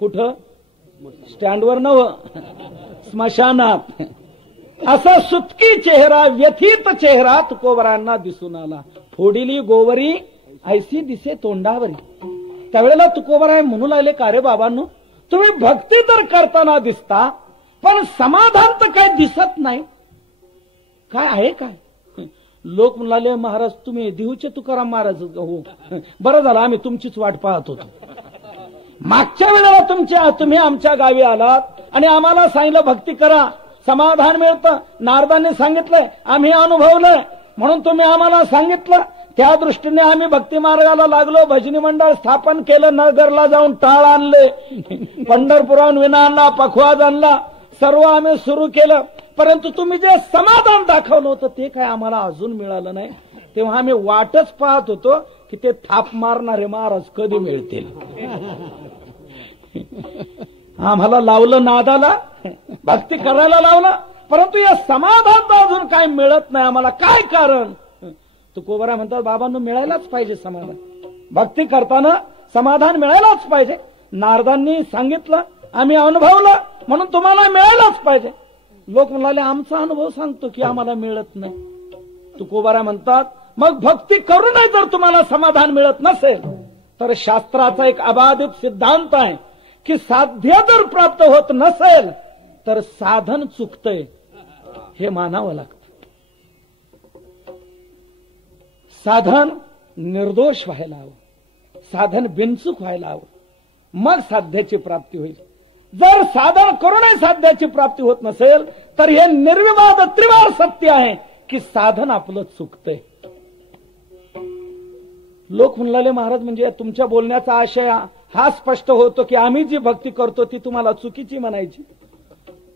कुठं? स्टँडवर नव, स्मशानात. असा सुतकी चेहरा, व्यथित चेहरा तुकोबारायांना दिसून आला. फोडिली गोवरी ऐसी दिसे तोंडावरी. त्यावेळेला तुकोबाराय म्हणू लागले, का रे बाबांनो, तुम्ही भक्ती तर करताना दिसता पण समाधान तर काय दिसत नाही, काय आहे काय? लोक म्हणाले, महाराज तुम्ही देहूचे तुकाराम महाराज हो, बरं झालं आम्ही तुमचीच वाट पाहत होतो. मागच्या वेळेला तुम्ही आमच्या गावी आलात आणि आम्हाला सांगितलं भक्ती करा, समाधान मिळतं. नारदांनी सांगितलंय, आम्ही अनुभवलंय, म्हणून तुम्ही आम्हाला सांगितलं. त्या दृष्टीने आम्ही भक्ती मार्गाला लागलो, भजनी मंडळ स्थापन केलं, नगरला जाऊन टाळ आणले, पंढरपुराहून विना आणला, पखवाज आणला, सर्व आम्ही सुरू केलं. परंतु तुम्ही जे समाधान दाखवलं होतं ते काय आम्हाला अजून मिळालं नाही. तेव्हा आम्ही वाटच पाहत होतो की ते थाप मारणारे महाराज कधी मिळतील. आम्हाला लावलं नादाला, भक्ती करायला लावलं, परंतु या समाधान अजून काय मिळत नाही आम्हाला, काय कारण? तुकोबाराय म्हणतात बाबांनो मिळायलाच पाहिजे समाधान. भक्ती करताना समाधान मिळायलाच पाहिजे. नारदांनी सांगितलं, आम्ही अनुभवलं, म्हणून तुम्हाला मिळायलाच पाहिजे. लोक म्हणाले आमचा अनुभव सांगतो की आम्हाला मिळत नाही. तुकोबाराय म्हणतात मग भक्ती करूनही जर तुम्हाला समाधान मिळत नसेल तर शास्त्राचा एक अबाधित सिद्धांत आहे की साध्य जर प्राप्त होत नसेल तर साधन चुकतंय हे मानावं लागतं. साधन निर्दोष व्हायला हवं, साधन बिनचूक व्हायला हवं, मग साध्याची प्राप्ती होईल. जर साधन करूनही साध्याची प्राप्ती होत नसेल तर हे निर्विवाद त्रिवार सत्य आहे की साधन आपलं चुकतंय. लोक म्हणले महाराज म्हणजे तुमच्या बोलण्याचा आशय हा स्पष्ट होतो की आम्ही जी भक्ती करतो ती तुम्हाला चुकीची म्हणायची.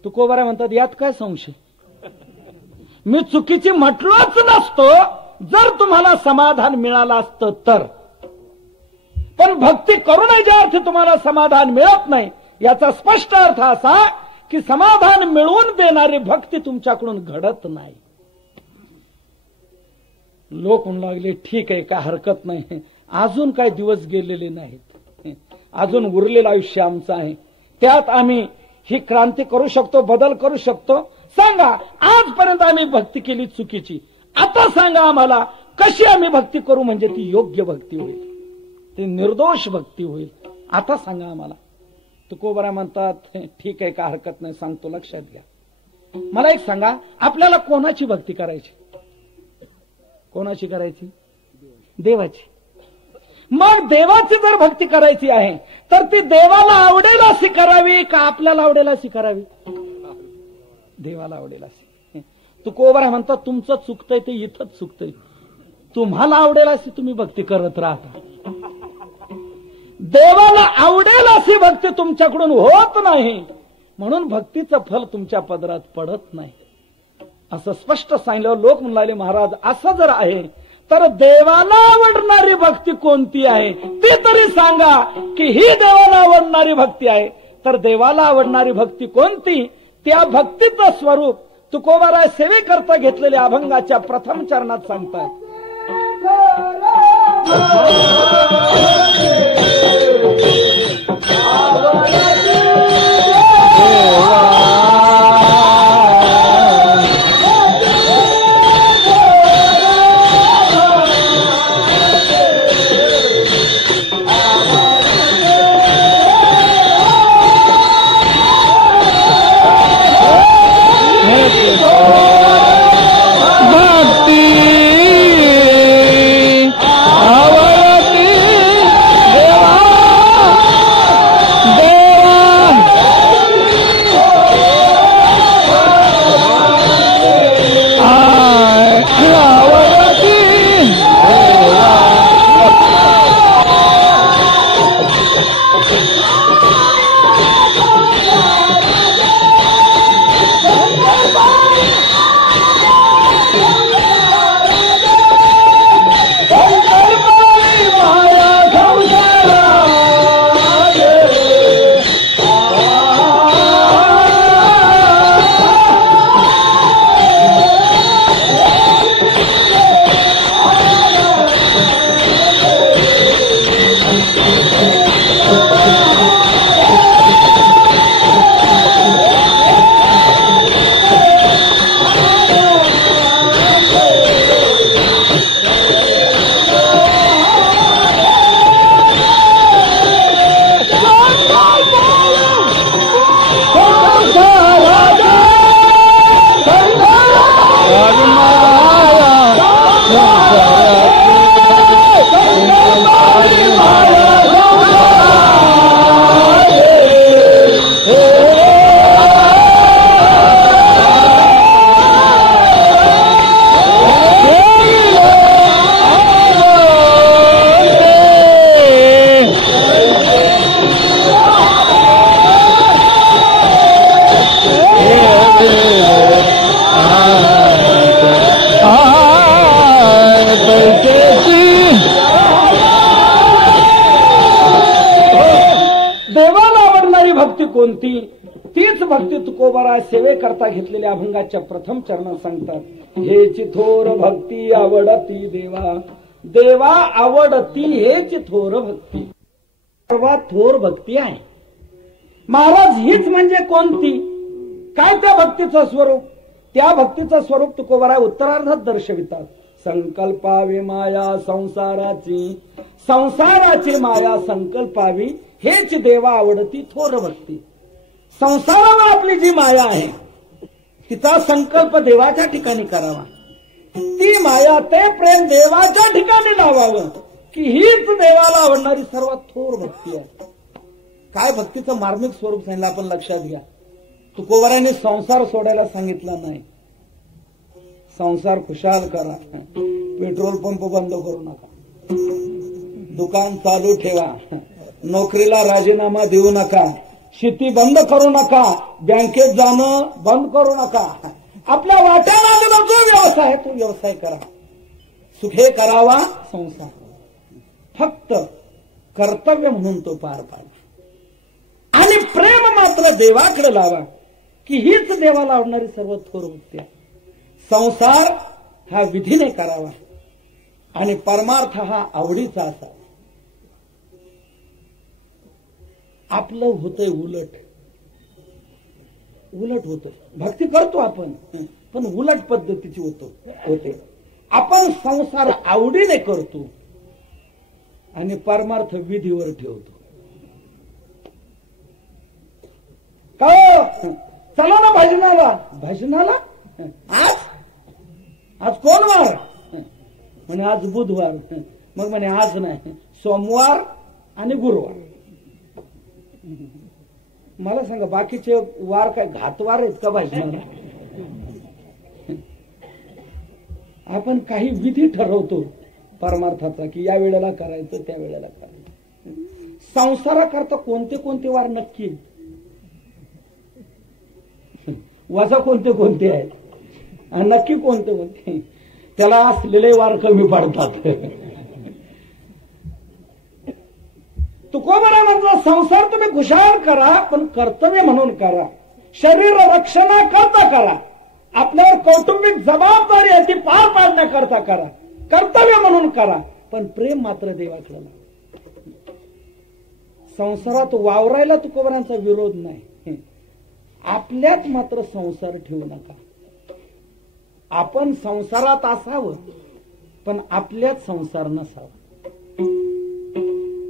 तुकोबाराय म्हणतात यात काय संशय, मी चुकीची म्हटलोच नसतो जर तुम्हाला समाधान मिळालं असतं तर. पण भक्ती करूनही ज्या अर्थी तुम्हाला समाधान मिळत नाही याचा स्पष्ट अर्थ असा की समाधान मिळवून देणारी भक्ती तुमच्याकडून घडत नाही. लोक म्हणू लागले ठीक आहे काय हरकत नाही, अजून काही दिवस गेलेले नाहीत, अजून उरलेलं आयुष्य आमचं आहे, त्यात आम्ही ही क्रांती करू शकतो, बदल करू शकतो. सांगा आजपर्यंत आम्ही भक्ती केली चुकीची, आता सांगा आम्हाला कशी आम्ही भक्ती करू म्हणजे ती योग्य भक्ती होईल, ती निर्दोष भक्ती होईल, आता सांगा आम्हाला. तुकोबाराय म्हणतात ठीक आहे काय हरकत नाही सांगतो, लक्षात घ्या. मला एक सांगा आपल्याला कोणाची भक्ती करायची, कोणाची करायची? देवाची. मग देवाची जर भक्ती करायची आहे तर ती देवाला आवडेल अशी करावी का आपल्याला आवडेल अशी करावी? देवाला आवडेल अशी. तुकोबाराय म्हणतात तुमचं चुकतंय ते इथंच चुकतंय, तुम्हाला आवडेल अशी तुम्ही भक्ती करत राहता, देवाला आवडेल अशी भक्ती तुमच्याकडून होत नाही म्हणून भक्तीचं फल तुमच्या पदरात पडत नाही असं स्पष्ट सांगितलं. लोक म्हणाले महाराज असं जर आहे तर देवाला आवडणारी भक्ती कोणती आहे ती तरी सांगा की ही देवाला आवडणारी भक्ती आहे. तर देवाला आवडणारी भक्ती कोणती? त्या भक्तीचं स्वरूप तुकोबाराय सेवेकरता घेतलेल्या अभंगाच्या प्रथम चरणात सांगतायत. कोणती? तीच भक्ती तुकोबारा सेवे करता घेतलेल्या अभंगाच्या प्रथम चरणात सांगतात, हेची थोर भक्ती आवडती देवा, देवा आवडती हेची थोर भक्ती. सर्वात थोर भक्ती आहे. महाराज हीच म्हणजे कोणती, काय त्या भक्तीचं स्वरूप? त्या भक्तीचं स्वरूप तुकोबारा उत्तरार्धात दर्शवितात. संकल्पावी माया संसाराची, संसाराची माया संकल्पावी हेच देवा आवडती थोर भक्ती. संसारावर आपली जी माया आहे तिचा संकल्प देवाच्या ठिकाणी करावा, ती माया ते प्रेम देवाच्या ठिकाणी लावावं, की हीच देवाला आवडणारी सर्वात थोर भक्ती आहे. काय भक्तीचं मार्मिक स्वरूप सांगितलं आपण लक्षात घ्या. तुकोबाराने संसार सोडायला सांगितला नाही. संसार खुशाल करा, पेट्रोल पंप बंद करू नका, दुकान चालू ठेवा, नोकरीला राजीनामा देऊ नका, शेती बंद करू नका, बँकेत जाणं बंद करू नका. आपल्या वाट्याला जो व्यवसाय आहे तो व्यवसाय करा, सुखे करावा संसार, फक्त कर्तव्य म्हणून तो पार पाडा. आणि प्रेम मात्र देवाकडे लावा, की हीच देवाला आवडणारी सर्व थोर भक्ती आहे. संसार हा विधीने करावा आणि परमार्थ हा आवडीचा असावा. आपलं होतंय उलट, उलट होतं. भक्ती करतो आपण, पण उलट पद्धतीची होते. आपण संसार आवडीने करतो आणि परमार्थ विधीवर ठेवतो. का चला ना भजनाला, भजनाला आज कोण वार म्हणे, आज बुधवार, मग म्हणे आज नाही, सोमवार आणि गुरुवार. मला सांगा बाकीचे वार काय घातवार आहेत का भजनाला? आपण काही विधी ठरवतो परमार्थाचा, की या वेळेला करायचं, त्या वेळेला करायचं. संसाराकरता कोणते कोणते वार नक्की, वजा कोणते कोणते आहेत, नक्की कोणते कोणते, त्याला असलेले वार कमी पडतात. तुकोबारा म्हटलं संसार तुम्ही खुशाल करा, पण कर्तव्य म्हणून करा. शरीर रक्षणाकरता करा, आपल्यावर कौटुंबिक जबाबदारी आहे ती पार पाडण्याकरता करा, कर्तव्य म्हणून करा, पण प्रेम मात्र देवाकडे लावा. संसारात वावरायला तुकोबारांचा विरोध नाही, आपल्यात मात्र संसार ठेवू नका. आपण संसारात असावं, पण आपल्यात संसार नसावा.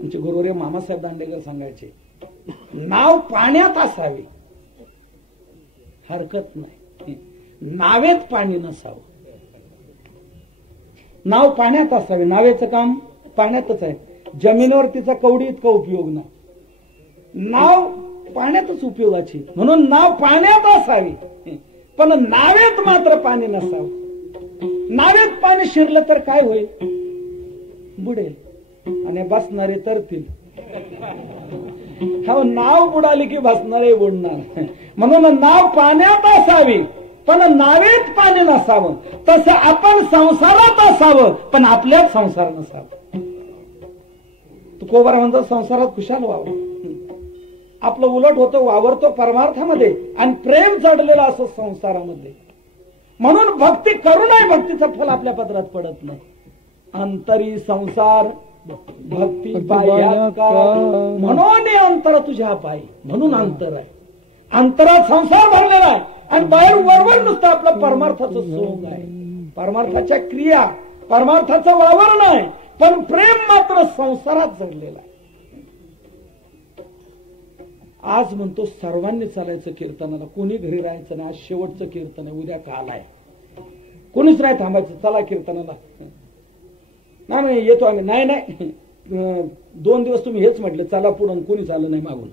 आमचे गुरुवर्य मामासाहेब दांडेकर सांगायचे, नाव पाण्यात असावे, हरकत नाही, नावेत पाणी नसावं. नाव पाण्यात असावे, नावेचं काम पाण्यातच आहे. जमिनीवर तिचा कवडी इतका उपयोग नाही, नाव पाण्यातच उपयोगाची, म्हणून नाव पाण्यात असावी, पण नावेत मात्र पाणी नसावं. नावेत पाणी शिरलं तर काय होईल? बुडेल आणि बसणारे तरतील. हा नाव बुडाली की बसणारे बुडणार. म्हणून नाव पाण्यात असावी, पण नावेत पाणी नसावं. तसं आपण संसारात असावं, पण आपल्यात संसार नसावा. तुकोबारा म्हणतो संसारात खुशाल व्हावं. आपलं उलट होतं, वावरतो परमार्थामध्ये आणि प्रेम चढलेलं असं संसारामध्ये. म्हणून भक्ती करू नये, भक्तीचं फल आपल्या पदरात पडत नाही. अंतरी संसार भक्ती पाया का, म्हणून अंतर तुझ्या पायी, म्हणून अंतर आहे. अंतरात संसार भरलेला आहे आणि बाहेर वरवर नुसतं आपलं परमार्थाचं सोंग आहे. परमार्थाच्या क्रिया, परमार्थाचं वावर नाही, पण प्रेम मात्र संसारात जडलेला आहे. आज म्हणतो सर्वांनी चालायचं कीर्तनाला, कोणी घरी राहायचं नाही. आज शेवटचं कीर्तन आहे, उद्या काल आहे, कोणीच नाही थांबायचं. चला कीर्तनाला. नाही येतो आम्ही, नाही नाही 2 दिवस तुम्ही हेच म्हटले, चला पुढून, कोणी चाललं नाही मागून.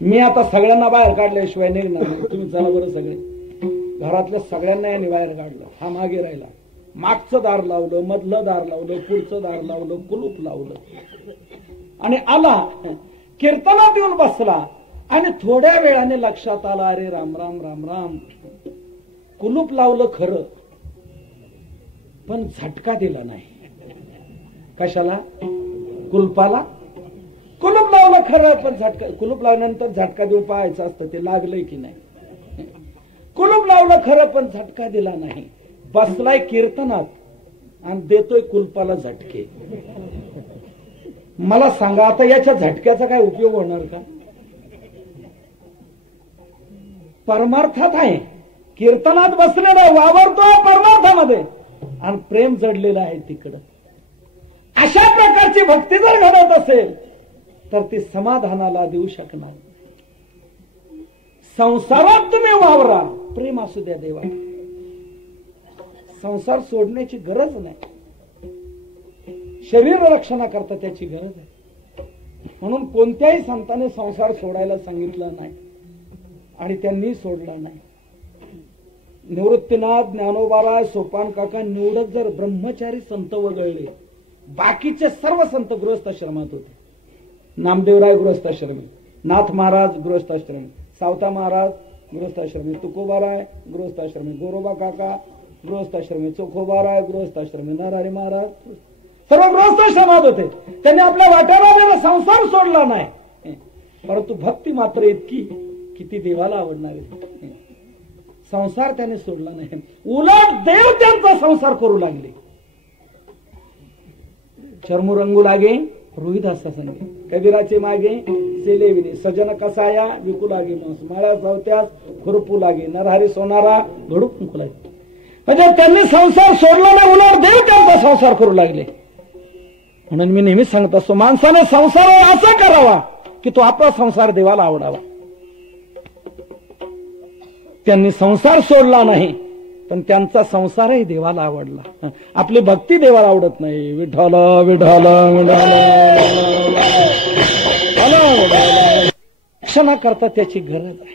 मी आता सगळ्यांना बाहेर काढल्याशिवाय निघणार नाही, तुम्ही चला बरं. सगळे घरातल्या सगळ्यांना यांनी बाहेर काढलं, हा मागे राहिला. मागचं दार लावलं, मधलं दार लावलं, पुढचं दार लावलं, कुलूप लावलं आणि आला. कीर्तनात येऊन बसला आणि थोड्या वेळाने लक्षात आला, अरे राम राम राम राम. कुलूप लावलं खरं, पण झटका दिला नाही. कशाला? कुलपाला. कुलूप लावलं खरं, पण झटका, कुलूप लावल्यानंतर झटका देऊन पाहायचं असतं ते लागलंय की नाही. कुलूप लावलं खरं, पण झटका दिला नाही. बसलाय कीर्तनात आणि देतोय कुलपाला झटके. मला सांगा आता याच्या झटक्याचा काय उपयोग होणार का? परमार्थात आहे, कीर्तनात बसलेला वावरतोय परमार्थामध्ये आणि प्रेम जडलेलं आहे तिकडं. अशा प्रकारची भक्ती जर घडत असेल तर ती समाधानाला देऊ शकणार. संसारात तुम्ही वावरा, प्रेम असू द्या देवा. संसार सोडण्याची गरज नाही, शरीर रक्षणाकरता त्याची गरज आहे. म्हणून कोणत्याही संतांनी संसार सोडायला सांगितला नाही आणि त्यांनी सोडला नाही. निवृत्तीनाथ, ज्ञानोबाराय, सोपान काका निवडत जर ब्रह्मचारी संत वगळले, बाकीचे सर्व संत गृहस्थाश्रमात होते. नामदेवराय गृहस्थाश्रमी, नाथ महाराज गृहस्थाश्रमी, सावता महाराज गृहस्थाश्रमी, तुकोबाराय गृहस्थाश्रमी, गोरोबा काका गृहस्थाश्रमी, चोखोबाराय गृहस्थाश्रमी, नरहरी महाराज सर्व गृहस्थाश्रमात होते. त्यांनी आपल्या वाट्याला संसार सोडला नाही, परंतु भक्ती मात्र इतकी किती देवाला आवडणार आहे. संसार त्याने सोडला नाही, उलट देव त्यांचा संसार करू लागले. चर्मू रंगू लागे रोहिदासा संगे, कबीराचे मागे सेले विने, सजन कसाया विकू लागे मांस, माळ्या चावत्यास खुरपू लागे, नरहरी सोनारा घडू फुंकू लागे. म्हणजे त्यांनी संसार सोडला नाही, उलट देव त्यांचा संसार करू लागले. म्हणून मी नेहमीच सांगत असतो, माणसाने संसार असा करावा की तो आपला संसार देवाला आवडावा. त्यांनी संसार सोडला नाही, पण त्यांचा संसारही देवाला आवडला. आपली भक्ती देवाला आवडत नाही. विठ्ठल विठ्ठल विठ्ठल रक्षणाकरता त्याची गरज आहे,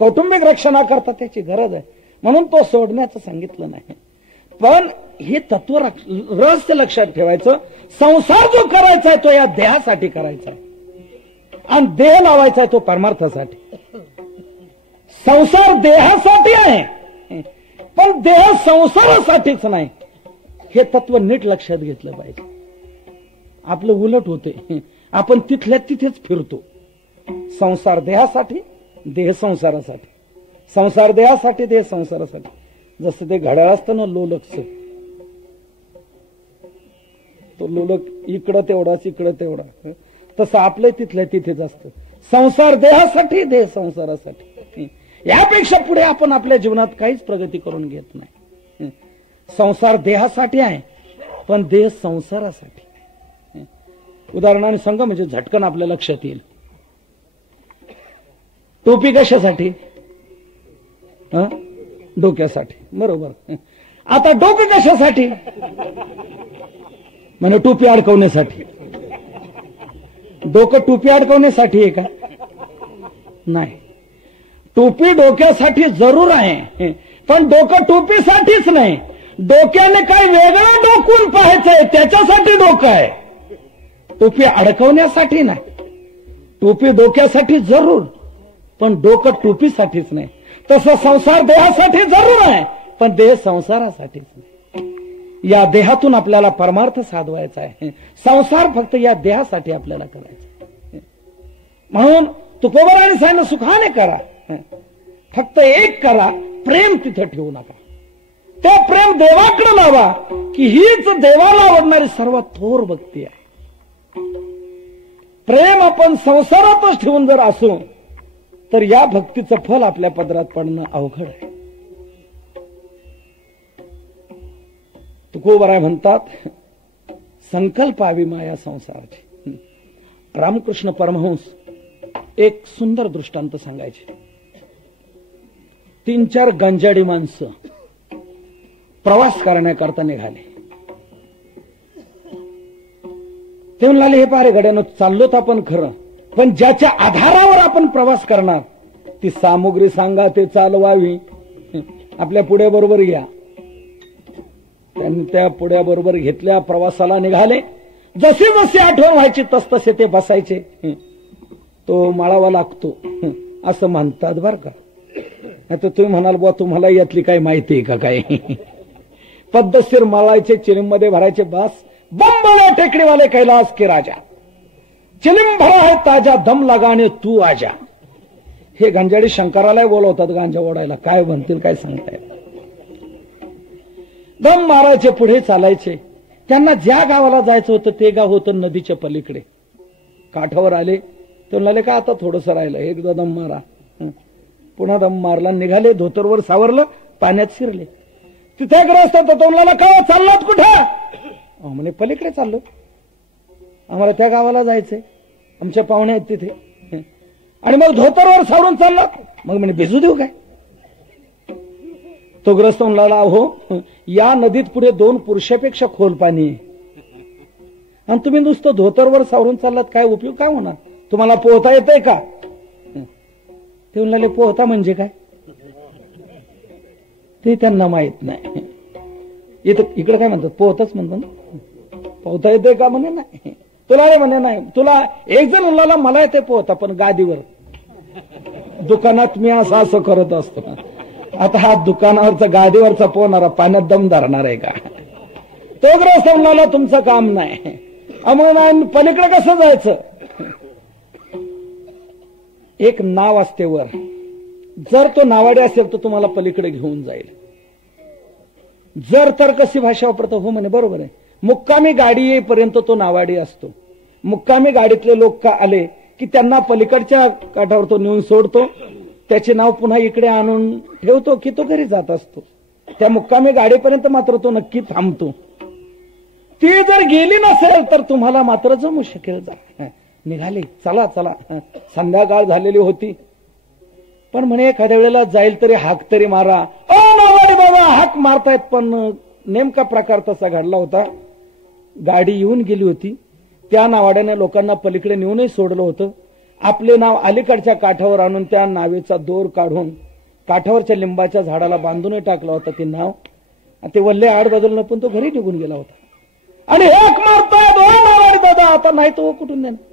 कौटुंबिक रक्षणाकरता त्याची गरज आहे. म्हणून तो सोडण्याचं सांगितलं नाही. पण हे तत्व रहस्य लक्षात ठेवायचं, संसार जो करायचा आहे तो या देहासाठी करायचा आहे आणि देह लावायचा आहे तो परमार्थासाठी. संसार देहासाठी आहे, पण देह संसारासाठीच नाही. हे तत्व नीट लक्षात घेतलं पाहिजे. आपलं उलट होते, आपण तिथल्या तिथेच फिरतो. संसार देहासाठी, देह संसारासाठी, संसार देहासाठी, देह संसारासाठी. जसं ते घड्याळ असतं ना लोलकचं, तो लोलक इकडं तेवढाच इकडं तेवढा, तसं आपलं तिथल्या तिथेच असतं. संसार देहासाठी, देह संसारासाठी. यापेक्षा पुढे आपण आपल्या जीवनात काहीच प्रगती करून घेत नाही. संसार देहासाठी आहे, पण देह संसारासाठी. उदाहरणाने सांगा म्हणजे झटकन आपल्या लक्षात येईल. टोपी कशासाठी? डोक्यासाठी, बरोबर. आता डोकं कशासाठी? म्हणजे टोपी अडकवण्यासाठी. डोकं टोपी अडकवण्यासाठी आहे का? नाही. टोपी डोक्यासाठी जरूर आहे, पण डोकं टोपीसाठीच नाही. डोक्याने काय वेगळं डोकून पाहायचंय त्याच्यासाठी डोकं आहे, टोपी अडकवण्यासाठी नाही. टोपी डोक्यासाठी जरूर, पण डोकं टोपीसाठीच नाही. तसं संसार देहासाठी जरूर आहे, पण देह संसारासाठीच नाही. या देहातून आपल्याला परमार्थ साधवायचा आहे. संसार फक्त या देहासाठी आपल्याला करायचा. म्हणून तुकोबाराने सांगितलं सुखाने करा, फक्त एक करा, प्रेम तिथं ठेवू नका. ते प्रेम देवाकडे लावा, की हीच देवाला आवडणारी सर्वात थोर भक्ती आहे. प्रेम आपण संसारातच ठेवून जर असू तर या भक्तीचं फल आपल्या पदरात पडणं अवघड आहे. तुकोबाराय म्हणतात, संकल्पावी माया संसाराची. रामकृष्ण परमहंस एक सुंदर दृष्टांत सांगायचे. 3-4 गंजाडी माणसं प्रवास करण्याकरता निघाले. ते म्हणाले, हे पारे गड्यानं, चाललोत आपण खरं, पण ज्याच्या आधारावर आपण प्रवास करणार ती सामुग्री सांगा, ते चालवावी. आपल्या पुढ्या बरोबर घ्या. त्यांनी त्या पुढ्या बरोबर घेतल्या, प्रवासाला निघाले. जशी जशी आठवण व्हायची तसतसे ते बसायचे. तो माळावा लागतो असं म्हणतात बर का. आता तुम्ही म्हणाल, बुवा तुम्हाला यातली काही माहिती आहे का? काय पद्धतशीर मळायचे, चिरीमध्ये भरायचे, बस बंबला टेकडीवाले कैलास के राजा. चिलिम भरा है ताजा दम लगाने तू आजा. हे गांजाडी शंकराला बोलवतात गांजा ओढायला. काय म्हणतील काय सांगताय. दम मारायचे, पुढे चालायचे. त्यांना ज्या गावाला जायचं होतं ते गाव होतं नदीच्या पलीकडे. काठावर आले ते म्हणाले का आता थोडंसं राहिलं, एकदा दम मारा. पुन्हा दम मारला, निघाले, धोतरवर सावरलं, पाण्यात शिरले. तिथे ग्रस्त होता तो म्हणाला का चाललात कुठे. म्हणे पलीकडे चाललो, आम्हाला त्या गावाला जायचंय, आमच्या पाहुणे आहेत तिथे. आणि मग धोतरवर सावरून चाललात. मग म्हणे भिजू देऊ काय. तो ग्रस्त म्हणाला हो या नदीत पुढे 2 पुरुषापेक्षा खोल पाणी आहे आणि तुम्ही नुसतं धोतरवर सावरून चाललात, काय उपयोग काय होणार. तुम्हाला पोहता येतंय का. ते म्हणाले पोहता म्हणजे काय ते त्यांना माहित नाही. इकडे काय म्हणतात पोहताच म्हणतात ना. पोहता येतंय का म्हणे नाही. तुला रे म्हणे नाही. तुला एक जण म्हणाला मला येते पोहता पण गादीवर. दुकानात मी असं करत असतो. आता हा दुकानावरचा गादीवरचा पोहणारा पाण्यात दम धरणार आहे का. तो ग्रस्त म्हणाला तुमचं काम नाही. मग पलीकडे कसं जायचं. एक नाव असते वर, जर तो नावाडे असेल तर तुम्हाला पलीकडे घेऊन जाईल. जर तर कशी भाषा वापरतो. हो म्हणे बरोबर आहे. मुक्कामी गाडी येईपर्यंत तो नावाडी असतो. मुक्कामी गाडीतले लोक का आले की त्यांना पलीकडच्या काठावर तो नेऊन सोडतो, त्याचे नाव पुन्हा इकडे आणून ठेवतो की तो घरी जात असतो. त्या मुक्कामी गाडीपर्यंत मात्र तो नक्की थांबतो. ती जर गेली नसेल तर तुम्हाला मात्र जमू शकेल. निघाले, चला चला. संध्याकाळ झालेली होती. पण म्हणे एखाद्या वेळेला जाईल तरी हाक तरी मारा. ओ नावाडी बाबा हाक मारतायत. पण नेमका प्रकार तसा घडला होता. गाडी येऊन गेली होती. त्या नावाड्याने लोकांना पलीकडे नेऊनही सोडलं होतं. आपले नाव अलीकडच्या काठावर आणून त्या नावेचा दोर काढून काठावरच्या लिंबाच्या झाडाला बांधूनही टाकला होता ते नाव. ते वल्ले आड बदलणं पण तो घरी निघून गेला होता. आणि हाक मारतायत ओ नावाडी दादा. आता नाही तो कुठून देणार.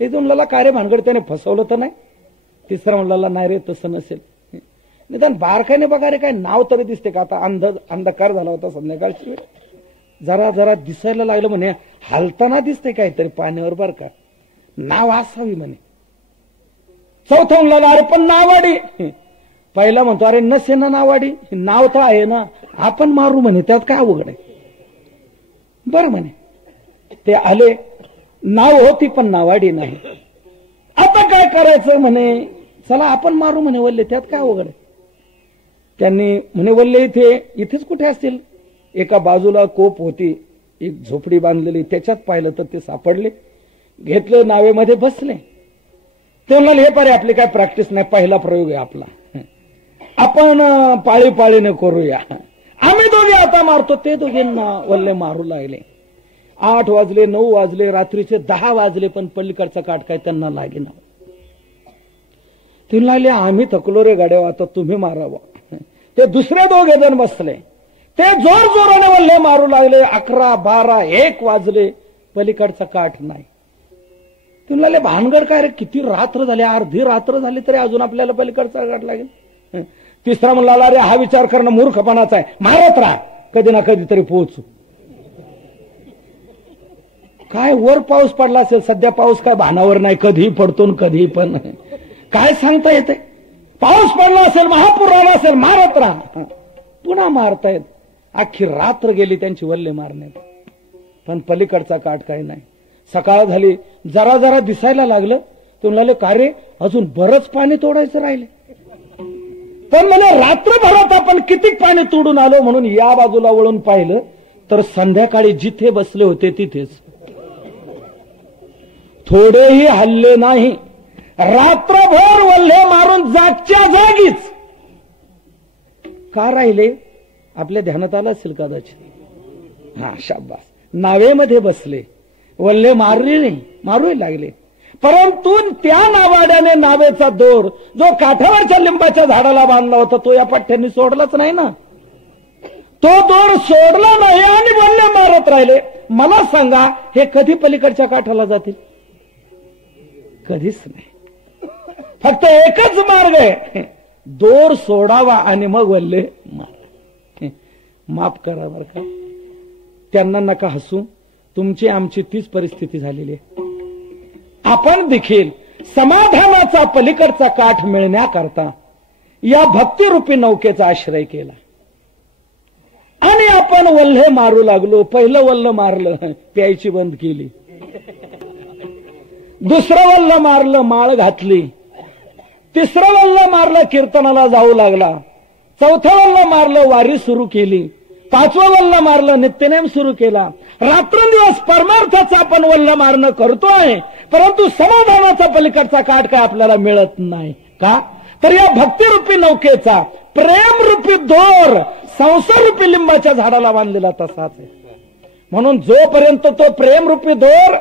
ते म्हणला काय रे भानगड त्याने फसवलं तर नाही. तिसरा म्हणला नाही रे तसं नसेल. निदान बारकाईने बघा रे काय नाव तरी दिसते का. आता अंधकार झाला होता संध्याकाळची वेळ. जरा जरा दिसायला लागलं म्हणे. हालताना दिसते काहीतरी पाण्यावर बर का. नाव असावी म्हणे. चौथा म्हणला अरे पण नावाडी. पहिला म्हणतो अरे नसे ना नावाडी. नाव तर आहे ना, आपण मारू म्हणे, त्यात काय अवघड आहे. बरं म्हणे. ते आले, नाव होती पण नावाडी नाही. आता काय करायचं म्हणे. चला आपण मारू म्हणे वल्ले, त्यात काय अवघड आहे. त्यांनी म्हणे वल्ले इथेच कुठे असतील. एका बाजूला कोप होती, एक झोपडी बांधलेली, त्याच्यात पाहिलं तर ते सापडले. घेतलं, नावेमध्ये बसले. ते म्हणाले हे पारे आपली काय प्रॅक्टिस नाही, पहिला प्रयोग आहे आपला, आपण पाळी पाळीने करूया. आम्ही दोघे आता मारतो. ते दोघींना वल्ले मारू लागले. 8 वाजले, 9 वाजले, रात्रीचे 10 वाजले, पण पलीकडचा काठ काय त्यांना लागेना. ते लागले आम्ही थकलो रे गाड्या, आता तुम्ही मारावं. ते दुसरे दोघे जण बसले. ते जोर जोराने वल्ले मारू लागले. 11, 12, 1 वाजले, पलीकडचा काठ नाही. तुम्हाला भानगड काय रे, किती रात्र झाली, अर्धी रात्र झाली तरी अजून आपल्याला पलीकडचा काठ लागेल. तिसरा म्हणला अरे हा विचार करणं मूर्खपणाचा आहे, मारत राहा, कधी ना कधीतरी पोहोचू. काय वर पाऊस पडला असेल, सध्या पाऊस काय भानावर नाही, कधीही पडतो कधीही पण काय सांगता येते. पाऊस पडला असेल, महापूर आला असेल, मारत राहा. पुन्हा मारतायत. अख्खी रात्र गेली त्यांची वल्ले मारण्यात, पण पलीकडचा काठ काय नाही. सकाळ झाली, जरा जरा दिसायला लागलं. ते म्हणाले का रे अजून बरंच पाणी तोडायचं राहिले. पण म्हणे रात्रभरात आपण किती पाणी तोडून आलो. म्हणून या बाजूला वळून पाहिलं तर संध्याकाळी जिथे बसले होते तिथेच. थोडेही हल्ले नाही. रात्रभर वल्हे मारून जागच्या जागीच का राहिले आपल्या ध्यानात आलं असेल कदाचित. हा शाबास. नावेमध्ये बसले, वल्हे मारले, मारू लागले. परंतु त्या नावाड्याने नावेचा दोर जो काठावरच्या लिंबाच्या झाडाला बांधला होता तो या पठ्ठ्यांनी सोडलाच नाही ना. तो दोर सोडला नाही आणि वल्हे मारत राहिले. मला सांगा हे कधी पलीकडच्या काठाला जातील. कधीच नाही. फक्त एकच मार्ग आहे, दोर सोडावा आणि मग वल्ले मारा. माफ करा बर का, त्यांना नका हसू. तुमची आमची तीच परिस्थिती झालेली आहे. आपण देखील समाधानाचा पलीकडचा काठ मिळण्याकरता या भक्तिरूपी नौकेचा आश्रय केला आणि आपण वल्हे मारू लागलो. पहिलं वल्ल मारलं, प्यायची बंद केली. दुसरं वल्ल मारलं, माळ घातली. तिसरं वल्ल मारलं, कीर्तनाला जाऊ लागला. चौथं वल्ल मारलं, वारी सुरू केली. पाचवं वल्ल मारलं, नित्यनेम सुरू केला. रात्रंदिवस परमार्थाचं आपण वल्ल मारणं करतोय, परंतु समाधानाचा पलीकडचा काठ काय आपल्याला मिळत नाही का? तर या भक्तिरूपी नौकेचा प्रेमरूपी दोर संसाररूपी लिंबाच्या झाडाला बांधलेला तसाच आहे. म्हणून जोपर्यंत तो प्रेमरूपी दोर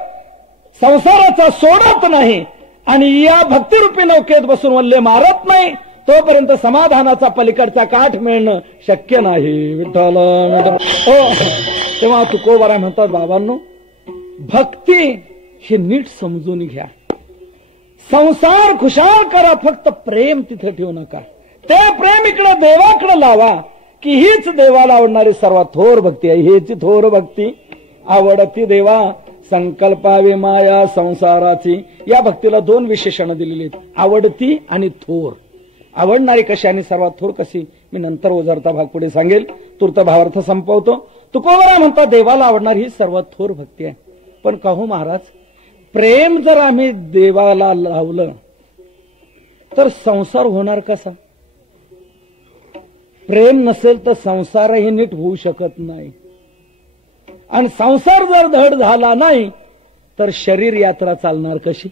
संसाराचा सोडत नाही आणि या भक्तिरूपी नौकेत बसून वल्ले मारत नाही, तोपर्यंत समाधानाचा पलीकडचा काठ मिळणं शक्य नाही. विठ्ठल तेव्हा तुकोबाराय म्हणतात, बाबांनो, भक्ती हे नीट समजून घ्या. संसार खुशाल करा, फक्त प्रेम तिथे ठेवू नका. ते प्रेम इकडे देवाकडे लावा, की हीच देवाला आवडणारी सर्वात थोर भक्ती आहे. हीच थोर भक्ती आवडती देवा, संकल्पावे माया संसाराची. या भक्तीला दोन विशेषणं दिलेली आहेत, आवडती आणि थोर. आवडणारी कशी आणि सर्वात थोर कशी, मी नंतर ओझरता भाग पुढे सांगेल. तूर्त भावार्थ संपवतो. तुकोबाराय म्हणतात, देवाला आवडणारी ही सर्वात थोर भक्ती आहे. पण कहू महाराज, प्रेम जर आम्ही देवाला लावलं तर संसार होणार कसा? प्रेम नसेल तर संसारही नीट होऊ शकत नाही. आणि संसार जर धड झाला नाही तर शरीर यात्रा चालणार कशी?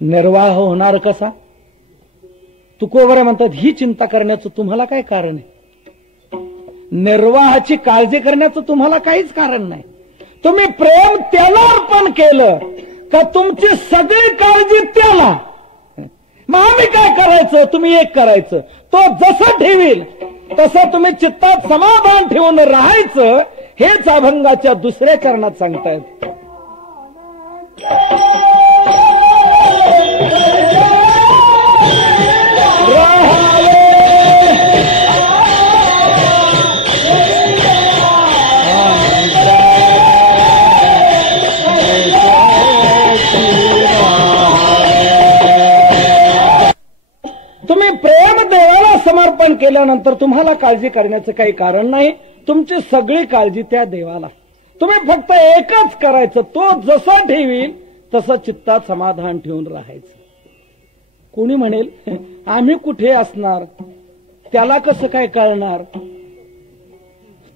निर्वाह होणार कसा? तुकोबाराय म्हणतात, ही चिंता करण्याचं तुम्हाला काय कारण आहे? निर्वाहाची काळजी करण्याचं तुम्हाला काहीच कारण नाही. तुम्ही प्रेम त्याला अर्पण केलं का तुमची सगळी काळजी त्याला. मग आम्ही काय करायचं? तुम्ही एक करायचं, तो जसं ठेवील तसं तुम्ही चित्तात समाधान ठेवून राहायचं. हेच अभंगाच्या दुसऱ्या चरणात सांगतायत. तुम्ही प्रेम देवाला समर्पण केल्यानंतर तुम्हाला काळजी करण्याचं काही कारण नाही. तुमची सगळी काळजी त्या देवाला. तुम्ही फक्त एकच करायचं, तो जसं ठेवील तसं चित्तात समाधान ठेवून राहायचं. कोणी म्हणेल, आम्ही कुठे असणार, त्याला कसं काय कळणार?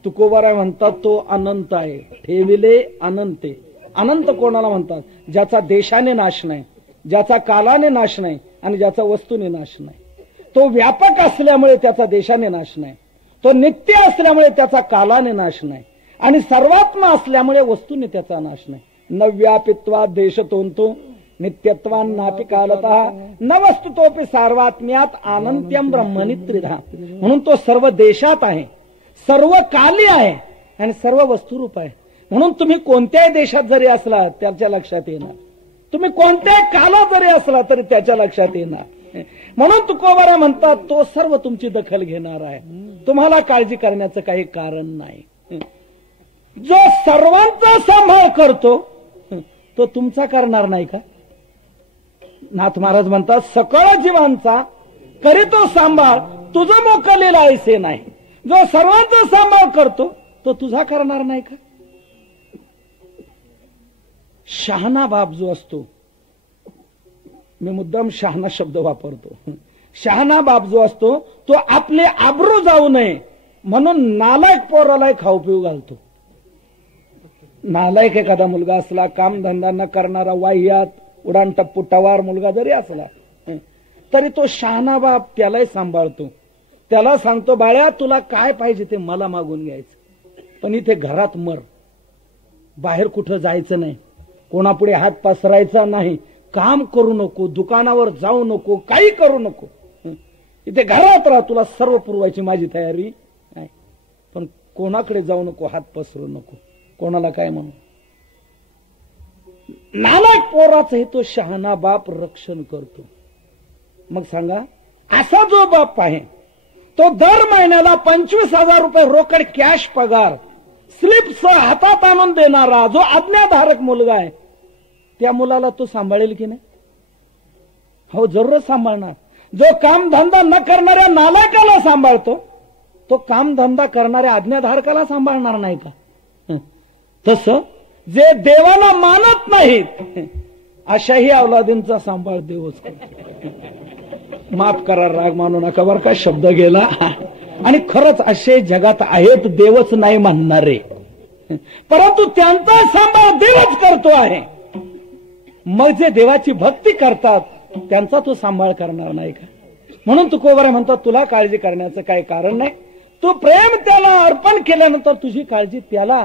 तुकोबाराय म्हणतात, तो अनंत आहे. ठेविले अनंते. अनंत कोणाला म्हणतात? ज्याचा देशाने नाश नाही, ज्याचा कालाने नाश नाही आणि ज्याचा वस्तूने नाश नाही. तो व्यापक असल्यामुळे त्याचा देशाने नाश नाही, तो नित्य असल्यामुळे त्याचा कालाने नाश नाही आणि सर्वात्मा असल्यामुळे वस्तूने त्याचा नाश नाही. नव्यापित्वा देशतोंतो नित्यत्वान नापि कालतः न वस्तुतोपि सार्वात्म्यात अनंत्यम ब्रह्मणि त्रिधा. म्हणून तो सर्व देशात आहे, सर्व काली आहे आणि सर्व वस्तुरूप आहे. म्हणून तुम्ही कोणत्याही देशात जरी असला त्याच्या लक्षात येणार, तुम्ही कोणत्याही कालात जरी असला तरी त्याच्या लक्षात येणार. म्हणून तुकोबाराय म्हणतात, तो सर्व तुमची दखल घेणार आहे. तुम्हाला काळजी करण्याचं काही कारण नाही. जो सर्वांचा सांभाळ करतो तो तुमचा करणार नाही का? नाथ महाराज म्हणतात, सकळ जीवांचा करीतो सांभाळ, तुझं मोकलेला ऐसे नाही. जो सर्वांचा सांभाळ करतो तो तुझा करणार नाही का? शहाणा बाप जो असतो, मी मुद्दाम शहाणा शब्द वापरतो, शहाणा बाप जो असतो तो आपले आबरू जाऊ नये म्हणून नालायक पोराला खाऊ पिऊ घालतो. नालायक एखादा मुलगा असला, कामधंदा न करणारा, वाह्यात उडाणटप्पू टवार मुलगा जरी असला तरी तो शहाणा बाप त्यालाही सांभाळतो. त्याला सांगतो, बाळ्या तुला काय पाहिजे ते मला मागून घ्यायचं, पण इथे घरात मर, बाहेर कुठं जायचं नाही, कोणापुढे हात पसरायचा नाही, काम करू नको, दुकानावर जाऊ नको, काही करू नको, इथे घरात राहा, तुला सर्व पुरवायची माझी तयारी आहे, पण कोणाकडे जाऊ नको, हात पसरू नको, कोणाला काय म्हणू. नालायक पोराचं हे तो शहाणा बाप रक्षण करतो. मग सांगा, असा जो बाप आहे तो दर महिन्याला 25,000 रुपये रोकड कॅश पगार स्लिप्स हातात आणून देणारा जो आज्ञाधारक मुलगा आहे, त्या मुलाला तो सांभाळेल की नाही? हो, जरूरच सांभाळणार. जो काम धंदा न करणाऱ्या नालायकाला सांभाळतो, तो काम धंदा करणाऱ्या आज्ञाधारकाला सांभाळणार नाही का? तसं जे देवाला मानत नाहीत अशाही अवलादींचा सांभाळ देवच करतो. माफ करा, राग मानू नका बरं का, शब्द गेला. आणि खरंच असे जगात आहेत देवच नाही म्हणणारे, परंतु त्यांचा सांभाळ देवच करतो आहे. मग जे देवाची भक्ती करतात त्यांचा तो सांभाळ करणार नाही का? म्हणून तुकोबरा म्हणतात, तुला काळजी करण्याचं काही कारण नाही. तू प्रेम त्याला अर्पण केल्यानंतर तुझी काळजी त्याला,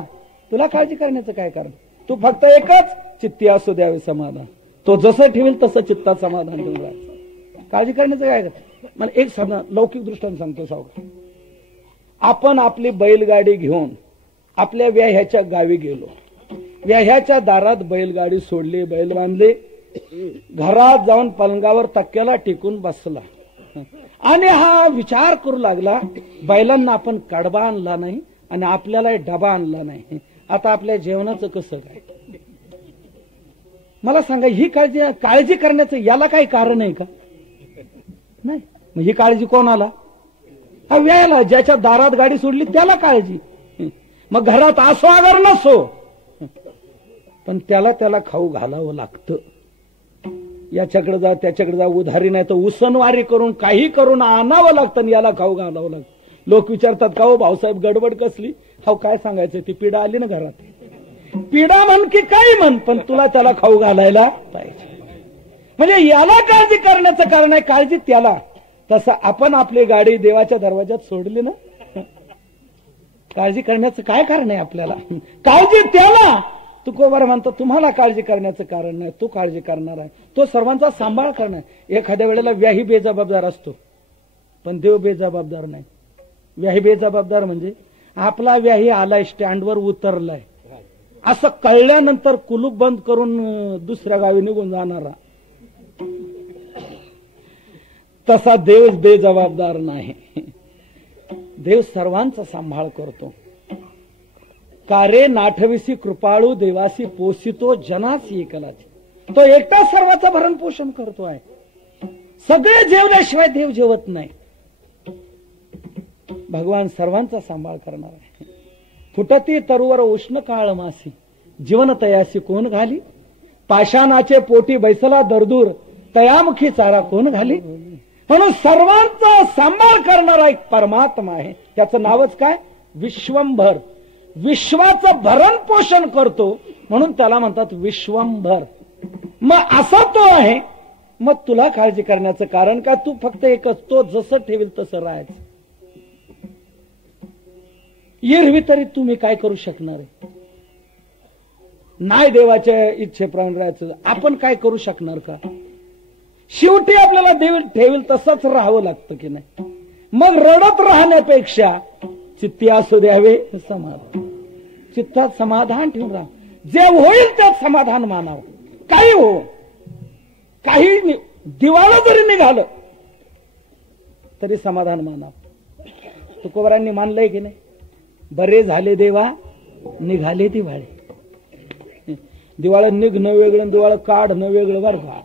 तुला काळजी करण्याचं काय कारण? तू फक्त एकच चित्ती असू द्यावे समाधान. तो जसं ठेवेल तसं चित्तात समाधान ठेवून राहायचं. काळजी करण्याचं काय? मला एक साधा लौकिक दृष्टांत सांगतो सावकार. आपण आपली बैलगाडी घेऊन आपल्या व्याह्याच्या गावी गेलो. व्याह्याच्या दारात बैलगाडी सोडली, बैल बांधले, घरात जाऊन पलंगावर तक्क्याला टिकून बसला आणि हा विचार करू लागला, बैलांना आपण कडबा आणला नाही आणि आपल्याला डबा आणला नाही, आता आपल्या जेवणाचं कसं काय? मला सांगा, ही काळजी करण्याचं याला काही कारण आहे का? नाही. मग ही काळजी कोणाला? हा व्यायाला, ज्याच्या दारात गाडी सोडली त्याला काळजी. मग घरात असो अगर नसो, पण त्याला खाऊ घालावं लागतं. याच्याकडे जा त्याच्याकडे जा, उधारी नाही तर उसनवारी करून काही करून आणावं लागतं आणि याला खाऊ घालावं लागतं. लोक विचारतात, का हो भाऊसाहेब गडबड कसली? हो, काय सांगायचं, ती पिढा आली ना घरात. पिढा म्हण की काही म्हण, पण तुला त्याला खाऊ घालायला पाहिजे. म्हणजे याला काळजी करण्याचं कारण आहे, काळजी त्याला. तसं आपण आपली गाडी देवाच्या दरवाजात सोडली ना, काळजी करण्याचं काय कारण आहे आपल्याला? काळजी त्याला. तुकोबार म्हणतो, तुम्हाला काळजी करण्याचं कारण नाही, तो काळजी करणार आहे, तो सर्वांचा सांभाळ करणार. एखाद्या वेळेला व्याही बेजबाबदार असतो, पण देव बेजबाबदार नाही. व्याही बेजबाबदार म्हणजे आपला व्याही आलाय, स्टँडवर उतरलाय, असं कळल्यानंतर कुलूप बंद करून दुसऱ्या गावी निघून जाणारा. तसा देव बेजबाबदार नाही. देव सर्वांचा सांभाळ करतो. कारे नाठविसी कृपाळू देवासी पोसितो जनासी एकलाची. तो एकटा सर्वांचं भरण पोषण करतो आहे. सगळे जेवल्याशिवाय देव जेवत नाही. भगवान सर्वांचा सांभाळ करणार आहे. फुटती तरुवर उष्ण काळ मासी जीवन तयासी कोण घाली. पाषाणाचे पोटी बैसला दरदूर तयामुखी चारा कोण घाली. म्हणून सर्वांचा सांभाळ करणारा एक परमात्मा आहे. त्याचं नावच काय? विश्वंभर. विश्वाचं भरण पोषण करतो म्हणून त्याला म्हणतात विश्वंभर. मग असा तो आहे. मग तुला काळजी करण्याचं कारण का? तू फक्त एकच, तो जसं ठेवील तसं राहायचं. एरवी तरी तुम्ही काय करू शकणार आहे? नाही देवाच्या इच्छेप्रमाणे राहायचं. आपण काय करू शकणार का? शेवटी आपल्याला देव ठेवील तसंच राहावं लागतं की नाही? मग रडत राहण्यापेक्षा चित्ती असू द्यावे समाधान. चित्तात समाधान ठेवून राहा. जे होईल त्यात समाधान मानावं. काही हो, काही दिवाळं जरी निघालं तरी समाधान मानावं. तुकोबारांनी मानलंय की नाही? बरे झाले देवा निघाले दिवाळे. दिवाळं निघणं वेगळं, दिवाळं काढणं वेगळं बरं का.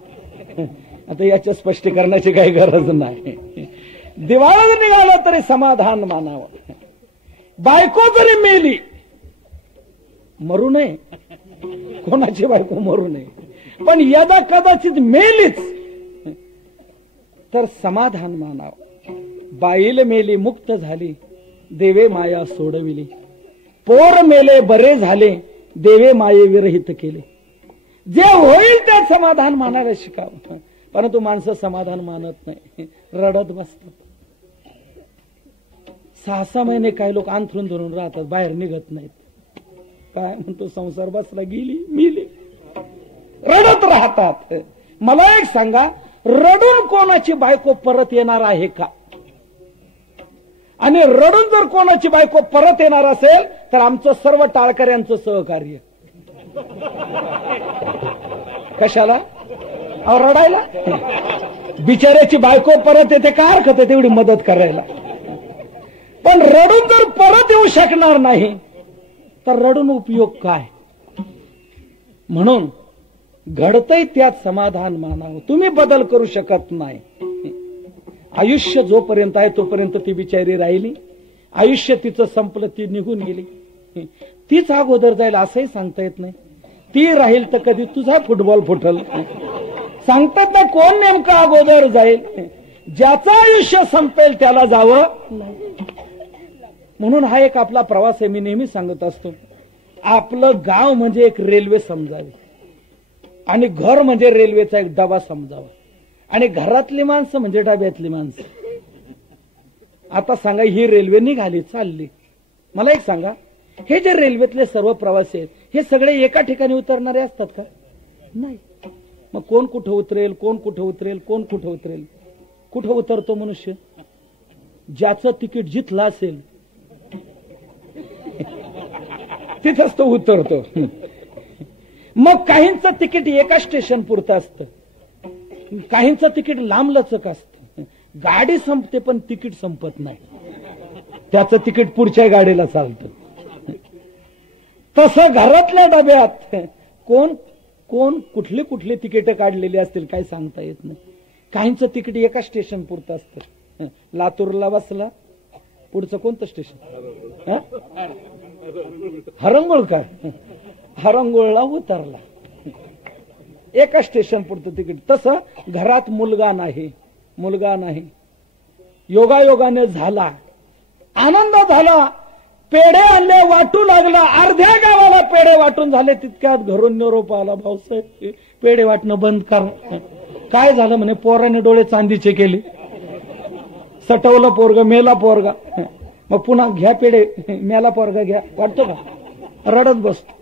आता याच्या स्पष्टीकरणाची काही गरज नाही. दिवाळं जर निघालं तरी समाधान मानावं. बायको जरी मेली मरू नये, कोणाची बायको मरू नये, पण यदा कदाचित मेलीच तर समाधान मानावं. बाईल मेली मुक्त झाली देवे माया सोडविली. पोर मेले बरे झाले देवे माये विरहित केले. जे होईल ते समाधान मानायला शिकावं. परंतु माणसं समाधान मानत नाही, रडत बसतात. 6-6 महिने काही लोक अंथरून धरून राहतात, बाहेर निघत नाहीत. काय म्हणतो, संसार बसला, गेली मिली, रडत राहतात. मला एक सांगा, रडून कोणाची बायको परत येणार आहे का? आणि रडून जर कोणाची बायको परत येणार असेल तर आमचं सर्व टाळकऱ्यांचं सहकार्य. कशाला? रडायला. बिचाऱ्याची बायको परत येते, काय हरकत आहे तेवढी मदत करायला. पण रडून जर परत येऊ शकणार नाही तर रडून उपयोग काय? म्हणून घडतंय त्यात समाधान मानावं. तुम्ही बदल करू शकत नाही. आयुष्य जोपर्यंत आहे तोपर्यंत ती बिचारी राहिली. आयुष्य तिचं संपलं, ती निघून गेली. तीच अगोदर जाईल असंही सांगता येत नाही. ती राहील तर कधी तुझा फुटबॉल फुटल सांगतात ना. कोण नेमकं अगोदर जाईल? ज्याचं आयुष्य संपेल त्याला जावं. म्हणून हा एक आपला प्रवास आहे. मी नेहमी सांगत असतो, आपलं गाव म्हणजे एक रेल्वे समजावी आणि घर म्हणजे रेल्वेचा एक डबा समजावा आणि घरातली माणसं म्हणजे डब्यातली माणसं. आता सांगा, ही रेल्वे निघाली, चालली. मला एक सांगा, हे जे रेल्वेतले सर्व प्रवासी आहेत हे सगळे एका ठिकाणी उतरणारे असतात का? नाही. मग कोण कुठं उतरेल, कोण कुठं उतरेल, कोण कुठं उतरेल? कुठं उतरतो मनुष्य? ज्याचं तिकीट जिथलं असेल तिथंच तो उतरतो. मग काहींचं तिकीट एका स्टेशन पुरतं असतं, काहींचं तिकीट लांब लचक असतं. गाडी संपते पण तिकीट संपत नाही. त्याचं तिकीट पुढच्या गाडीला चालतं. तसं घरातल्या डब्यात कोण कोण कुठली कुठली तिकीट काढलेली असतील काय सांगता येत नाही. काहींचं तिकीट एका स्टेशन पुरतं असतं. लातूरला बसला, पुढचं कोणतं स्टेशन? हरंगुळ. हरंगुळला उतरला, एका स्टेशन पुरतं तिकीट. तसं घरात मुलगा नाही, योगायोगाने झाला, आनंद झाला, पेढे आणले, वाटू लागला, अर्ध्या गावाला पेढे वाटून झाले. तितक्यात घरून निरोप आला, भाऊसाहेब पेढे वाटणं बंद कर. काय झालं म्हणे? पोराने डोळे चांदीचे केले, सटवलं पोरग, मेला पोरगा. मग पुन्हा घ्या पेढे, मेला पोरगा घ्या, वाटतो का? रडत बसतो.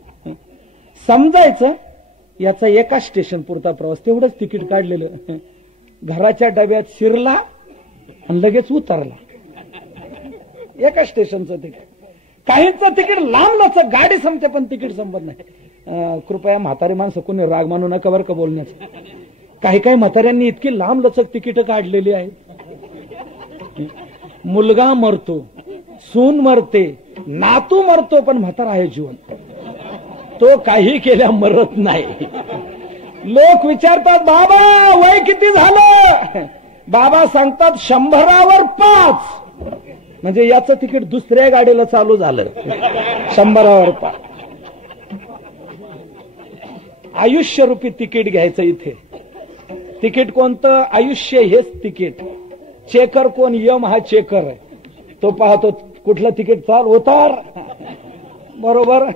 समजायचं याचा एका स्टेशन पुरता प्रवास, तेवढंच तिकीट काढलेलं. घराच्या डब्यात शिरला आणि लगेच उतरला, एका स्टेशनचं तिकीट. काहींचं तिकीट लांब लचक, गाडी संपते पण तिकीट संपत नाही. कृपया म्हातारी माणसं कोणी राग मानू नका बरं का बोलण्याचं. काही म्हाताऱ्यांनी इतकी लांब लचक तिकीट काढलेली आहेत. मुलगा मरतो, सून मरते, नातू मरतो, पण म्हातारा आहे जीवन. तो काही केल्या मरत नाही. लोक विचारतात, बाबा वय किती झालं? बाबा सांगतात 100वर 5. म्हणजे याचं तिकीट दुसऱ्या गाडीला चालू झालं. 100वर 5. आयुष्यरूपी तिकीट घ्यायचं इथे. तिकीट कोणतं? आयुष्य हेच तिकीट. चेकर कोण? यम हा चेकर आहे. तो पाहतो कुठलं तिकीट चाल, उतार, बरोबर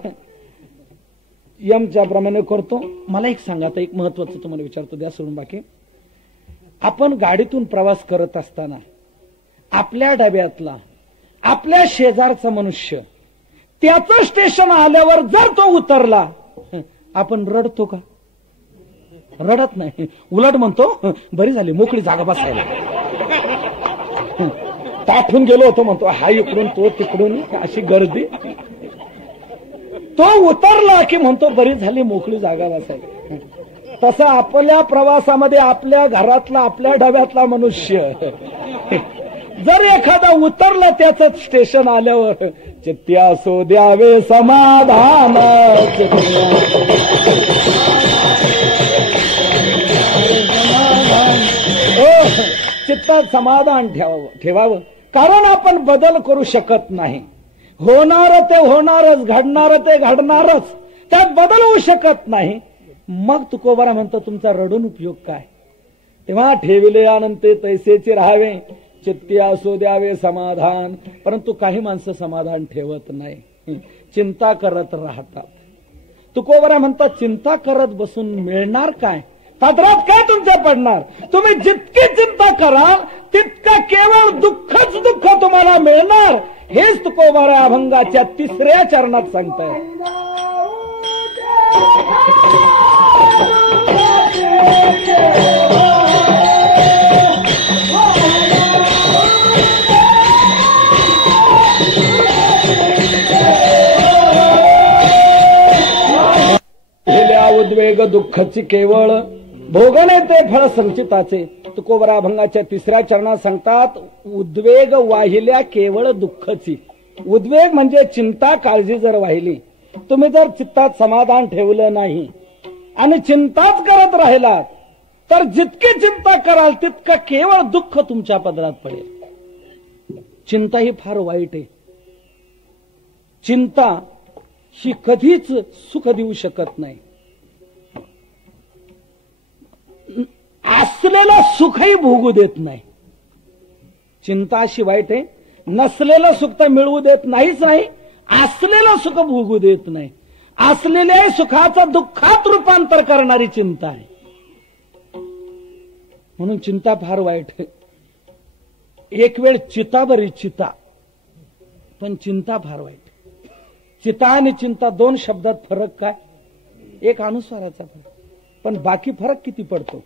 यमच्या प्रमाणे करतो. मला एक सांगा, आता एक महत्वाचं तुम्हाला विचारतो, द्या सोडून बाकी. आपण गाडीतून प्रवास करत असताना आपल्या डब्यातला, आपल्या शेजारचा मनुष्य, त्याचं स्टेशन आल्यावर जर तो उतरला, आपण रडतो का? रडत नाही. उलट म्हणतो बरी झाली मोकळी जागा बसायला. ताठून गेलो होतो म्हणतो, हा इकडून तो तिकडून, अशी गर्दी. तो उतरला की म्हणतो बरी झाली मोकळी जागा बसायला. तसं आपल्या प्रवासामध्ये आपल्या घरातला, आपल्या डब्यातला मनुष्य जर एखादा उतरला त्याचं स्टेशन आल्यावर, चित्ती असो द्यावे समाधान, चित्तात समाधान ठेवावं. कारण आपण बदल करू शकत नाही. होणार ते होणारच, घडणार ते घडणारच, त्यात बदल होऊ शकत नाही. मग तुकोबारा म्हणतो तुमचा रडून उपयोग काय? तेव्हा ठेविले अनंते तैसेचे राहावे, चित्ती असो द्यावे समाधान. परंतु काही माणसं समाधान ठेवत नाही, चिंता करत राहतात. तुकोबारा म्हणतात चिंता करत बसून मिळणार काय? पदरात काय तुमच्या पडणार? तुम्ही जितकी चिंता कराल तितकं केवळ दुःखच दुःख तुम्हाला मिळणार. हेच तुकोबारा अभंगाच्या 3ऱ्या चरणात सांगताय. उद्वेग दुःखाची केवळ भोगणे ते फळ संचिताचे. तुकोबारा अभंगाच्या 3ऱ्या चरणात सांगतात, उद्वेग वाहिल्या केवळ दुःखाची. उद्वेग म्हणजे चिंता, काळजी जर वाहिली, तुम्ही जर चित्तात समाधान ठेवलं नाही आणि चिंताच करत राहिलात तर जितकी चिंता कराल तितकं केवळ दुःख तुमच्या पदरात पडेल. चिंता ही फार वाईट आहे. चिंता ही कधीच सुख देऊ शकत नाही. असलेलं सुखही भोगू देत नाही. चिंता अशी वाईट आहे, नसलेलं सुख तर मिळवू देत नाहीच नाही, असलेलं सुख भोगू देत नाही. असलेल्या सुखाचं दुःखात रूपांतर करणारी चिंता आहे. म्हणून चिंता फार वाईट आहे. एक वेळ चिता बरी चिता, पण चिंता फार वाईट. चिता आणि चिंता दोन शब्दात फरक काय? एक अनुस्वाराचा फरक, पण बाकी फरक किती पडतो.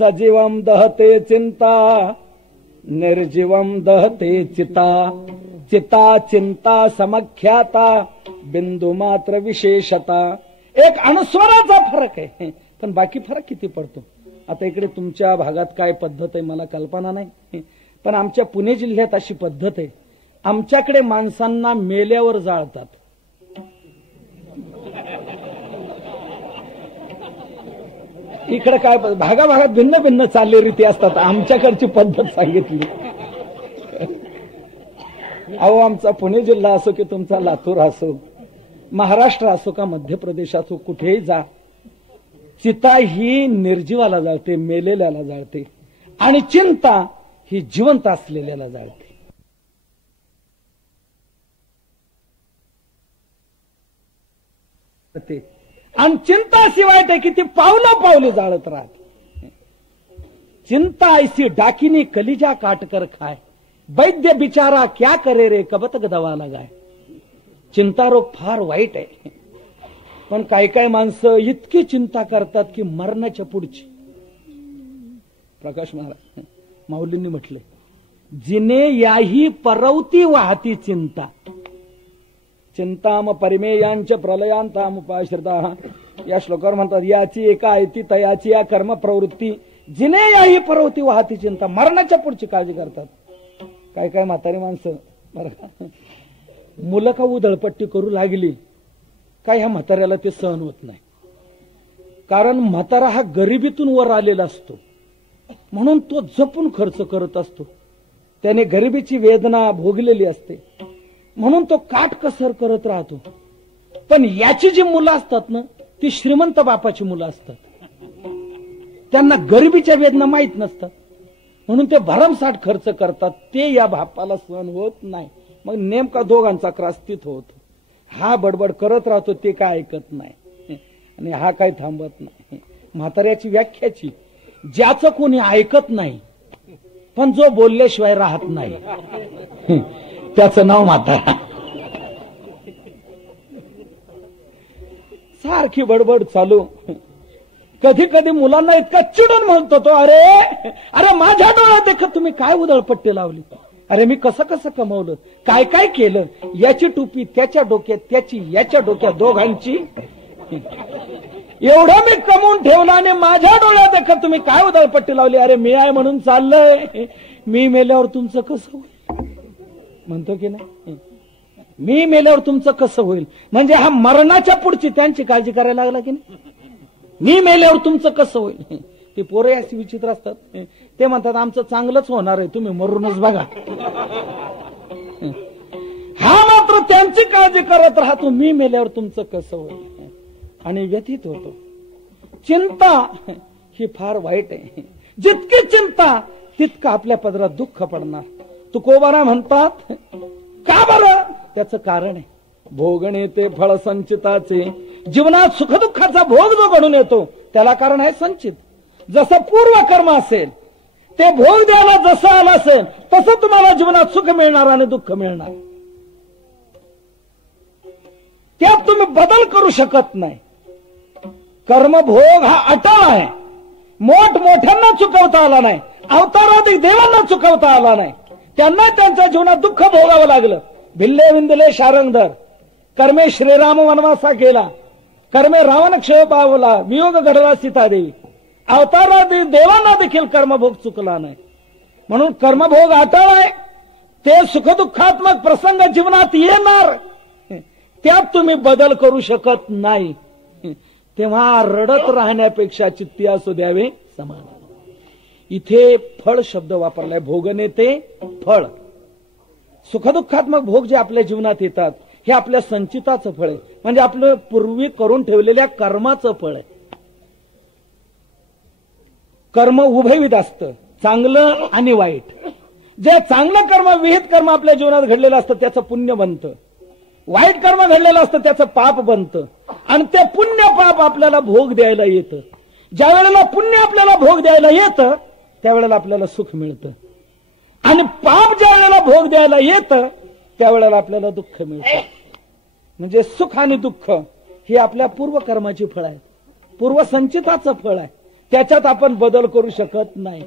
सजीवम दहते चिंता, निर्जीवम दहते चिता. चिता चिंता समख्याता, बिंदू मात्र विशेषता. एक अनुस्वाराचा फरक आहे, पण बाकी फरक किती पडतो. आता इकडे तुमच्या भागात काय पद्धत आहे मला कल्पना नाही, पण आमच्या पुणे जिल्ह्यात अशी पद्धत आहे. आमच्याकडे माणसांना मेल्यावर जाळतात. इकडे काय भागाभागात भिन्न भिन्न चाललेली असतात. आमच्याकडची पद्धत सांगितली. अहो, आमचा पुणे जिल्हा असो की तुमचा लातूर असो, महाराष्ट्र असो का मध्य प्रदेश असो, कुठेही जा, चिता ही निर्जीवाला जाळते, मेलेल्याला जाळते, आणि चिंता ही जिवंत असलेल्याला जाळते. आणि चिंता अशी वाईट आहे की ती पावलं पावले जाळत राहते. चिंता ऐसी डाकिनी कलिजा काटकर खाय, वैद्य बिचारा क्या करे रे कबतक दवा लगाय. चिंता रोग फार वाईट आहे. पण काही माणसं इतकी चिंता करतात की मरणाच्या पुढची. प्रकाश महाराज माऊलींनी म्हटले, जिने याही परवती वाहती चिंता. चिंताम परिमेयांच्या प्रलयांताम उपाश्रिता. या श्लोकावर म्हणतात, याची एका ऐती तयाची या कर्म प्रवृत्ती, जिने याही परवती वाहती चिंता. मरणाच्या पुढची काळजी करतात. काय म्हातारी माणसं बरं, मुलं का उधळपट्टी करू लागली काय, ह्या म्हाताऱ्याला ते सहन होत नाही. कारण म्हातारा हा गरिबीतून वर आलेला असतो, म्हणून तो जपून खर्च करत असतो. त्याने गरिबीची वेदना भोगलेली असते, म्हणून तो काटकसर करत राहतो. पण याची जी मुलं असतात ना, ती श्रीमंत बापाची मुलं असतात. त्यांना गरिबीच्या वेदना माहीत नसतात, म्हणून ते भरमसाठ खर्च करतात. ते या बापाला सहन होत नाही. मग नेमका दोघांचा त्रास्तीत होतो. हा बडबड करत राहतो, ते काय ऐकत नाही, आणि हा काय थांबत नाही. म्हाताऱ्याची व्याख्याची, ज्याचं कोणी ऐकत नाही पण जो बोलल्याशिवाय राहत नाही, त्याचं नाव म्हातारा. सारखी बडबड चालू. कधी कधी मुलांना इतका चिडून म्हणतो तो, अरे अरे माझ्या डोळ्यात देखत तुम्ही काय उधळपट्टी लावली. अरे मी कसं कसं कमवलं, काय काय केलं. याची टोपी त्याच्या डोक्यात, त्याची याच्या डोक्यात, दोघांची. एवढं मी कमवून ठेवलं आणि माझ्या डोळ्यात देखत तुम्ही काय उधळपट्टी लावली. अरे मी आहे म्हणून चाललंय, मी मेल्यावर तुमचं कसं होईल म्हणतो की नाही. मी मेल्यावर तुमचं कसं होईल म्हणजे हा मरणाच्या पुढची त्यांची काळजी करायला लागला की नाही. मी मेल्यावर तुमचं कसं होईल. ती पोरे अशी विचित्र असतात. ते म्हणतात आमचं चांगलंच होणार आहे, तुम्ही मरूनच बघा. हा मात्र त्यांची काळजी करत राहतो, मी मेल्यावर तुमचं कसं होईल, आणि व्यथित होतो. चिंता ही फार वाईट आहे. जितकी चिंता तितकं आपल्या पदरात दुःख पडणार. तुकोबारा म्हणतात, का बरं? त्याचं कारण आहे, भोगणे ते फळ संचिताचे. जीवनात सुखदुःखाचा भोग जो घडून येतो त्याला कारण आहे संचित. जसं पूर्व कर्म असेल, ते भोग द्यायला जसं आलं असेल तसं तुम्हाला जीवनात सुख मिळणार आणि दुःख मिळणार. त्यात तुम्ही बदल करू शकत नाही. कर्मभोग हा अटळ आहे. मोठमोठ्यांना चुकवता आला नाही, अवताराधिक देवांना चुकवता आला नाही. त्यांना त्यांच्या जीवनात दुःख भोगावं लागलं. भिल्ले विंदले शारंगधर, कर्मे श्रीराम वनवासा केला, कर्मे रावण क्षय पावला, वियोग घडला सीतादेवी. अवताराधिक देवांना देखील कर्मभोग चुकला नाही. म्हणून कर्मभोग अटळ आहे. ते सुखदुःखात्मक प्रसंग जीवनात येणार, त्यात तुम्ही बदल करू शकत नाही. तेव्हा रडत राहण्यापेक्षा चित्ती असू द्यावे समाधान. इथे फळ शब्द वापरलाय. भोगने ते फळ. सुखदुःखात्मक भोग जे आपल्या जीवनात येतात हे आपल्या संचिताचं फळ आहे, म्हणजे आपलं पूर्वी करून ठेवलेल्या कर्माचं फळ आहे. कर्म उभयविध असतं, चांगलं आणि वाईट. जे चांगलं कर्म, विहित कर्म आपल्या जीवनात घडलेलं असतं त्याचं पुण्य बनतं, वाईट कर्म घडलेलं असतं त्याचं पाप बनतं, आणि ते पुण्य पाप आपल्याला भोग द्यायला येतं. ज्या वेळेला पुण्य आपल्याला भोग द्यायला येतं त्यावेळेला आपल्याला सुख मिळतं, आणि पाप ज्या वेळेला भोग द्यायला येतं त्यावेळेला आपल्याला दुःख मिळतं. म्हणजे सुख आणि दुःख हे आपल्या पूर्वकर्माची फळ आहे, पूर्वसंचिताचं फळ आहे. त्याच्यात आपण बदल करू शकत नाही.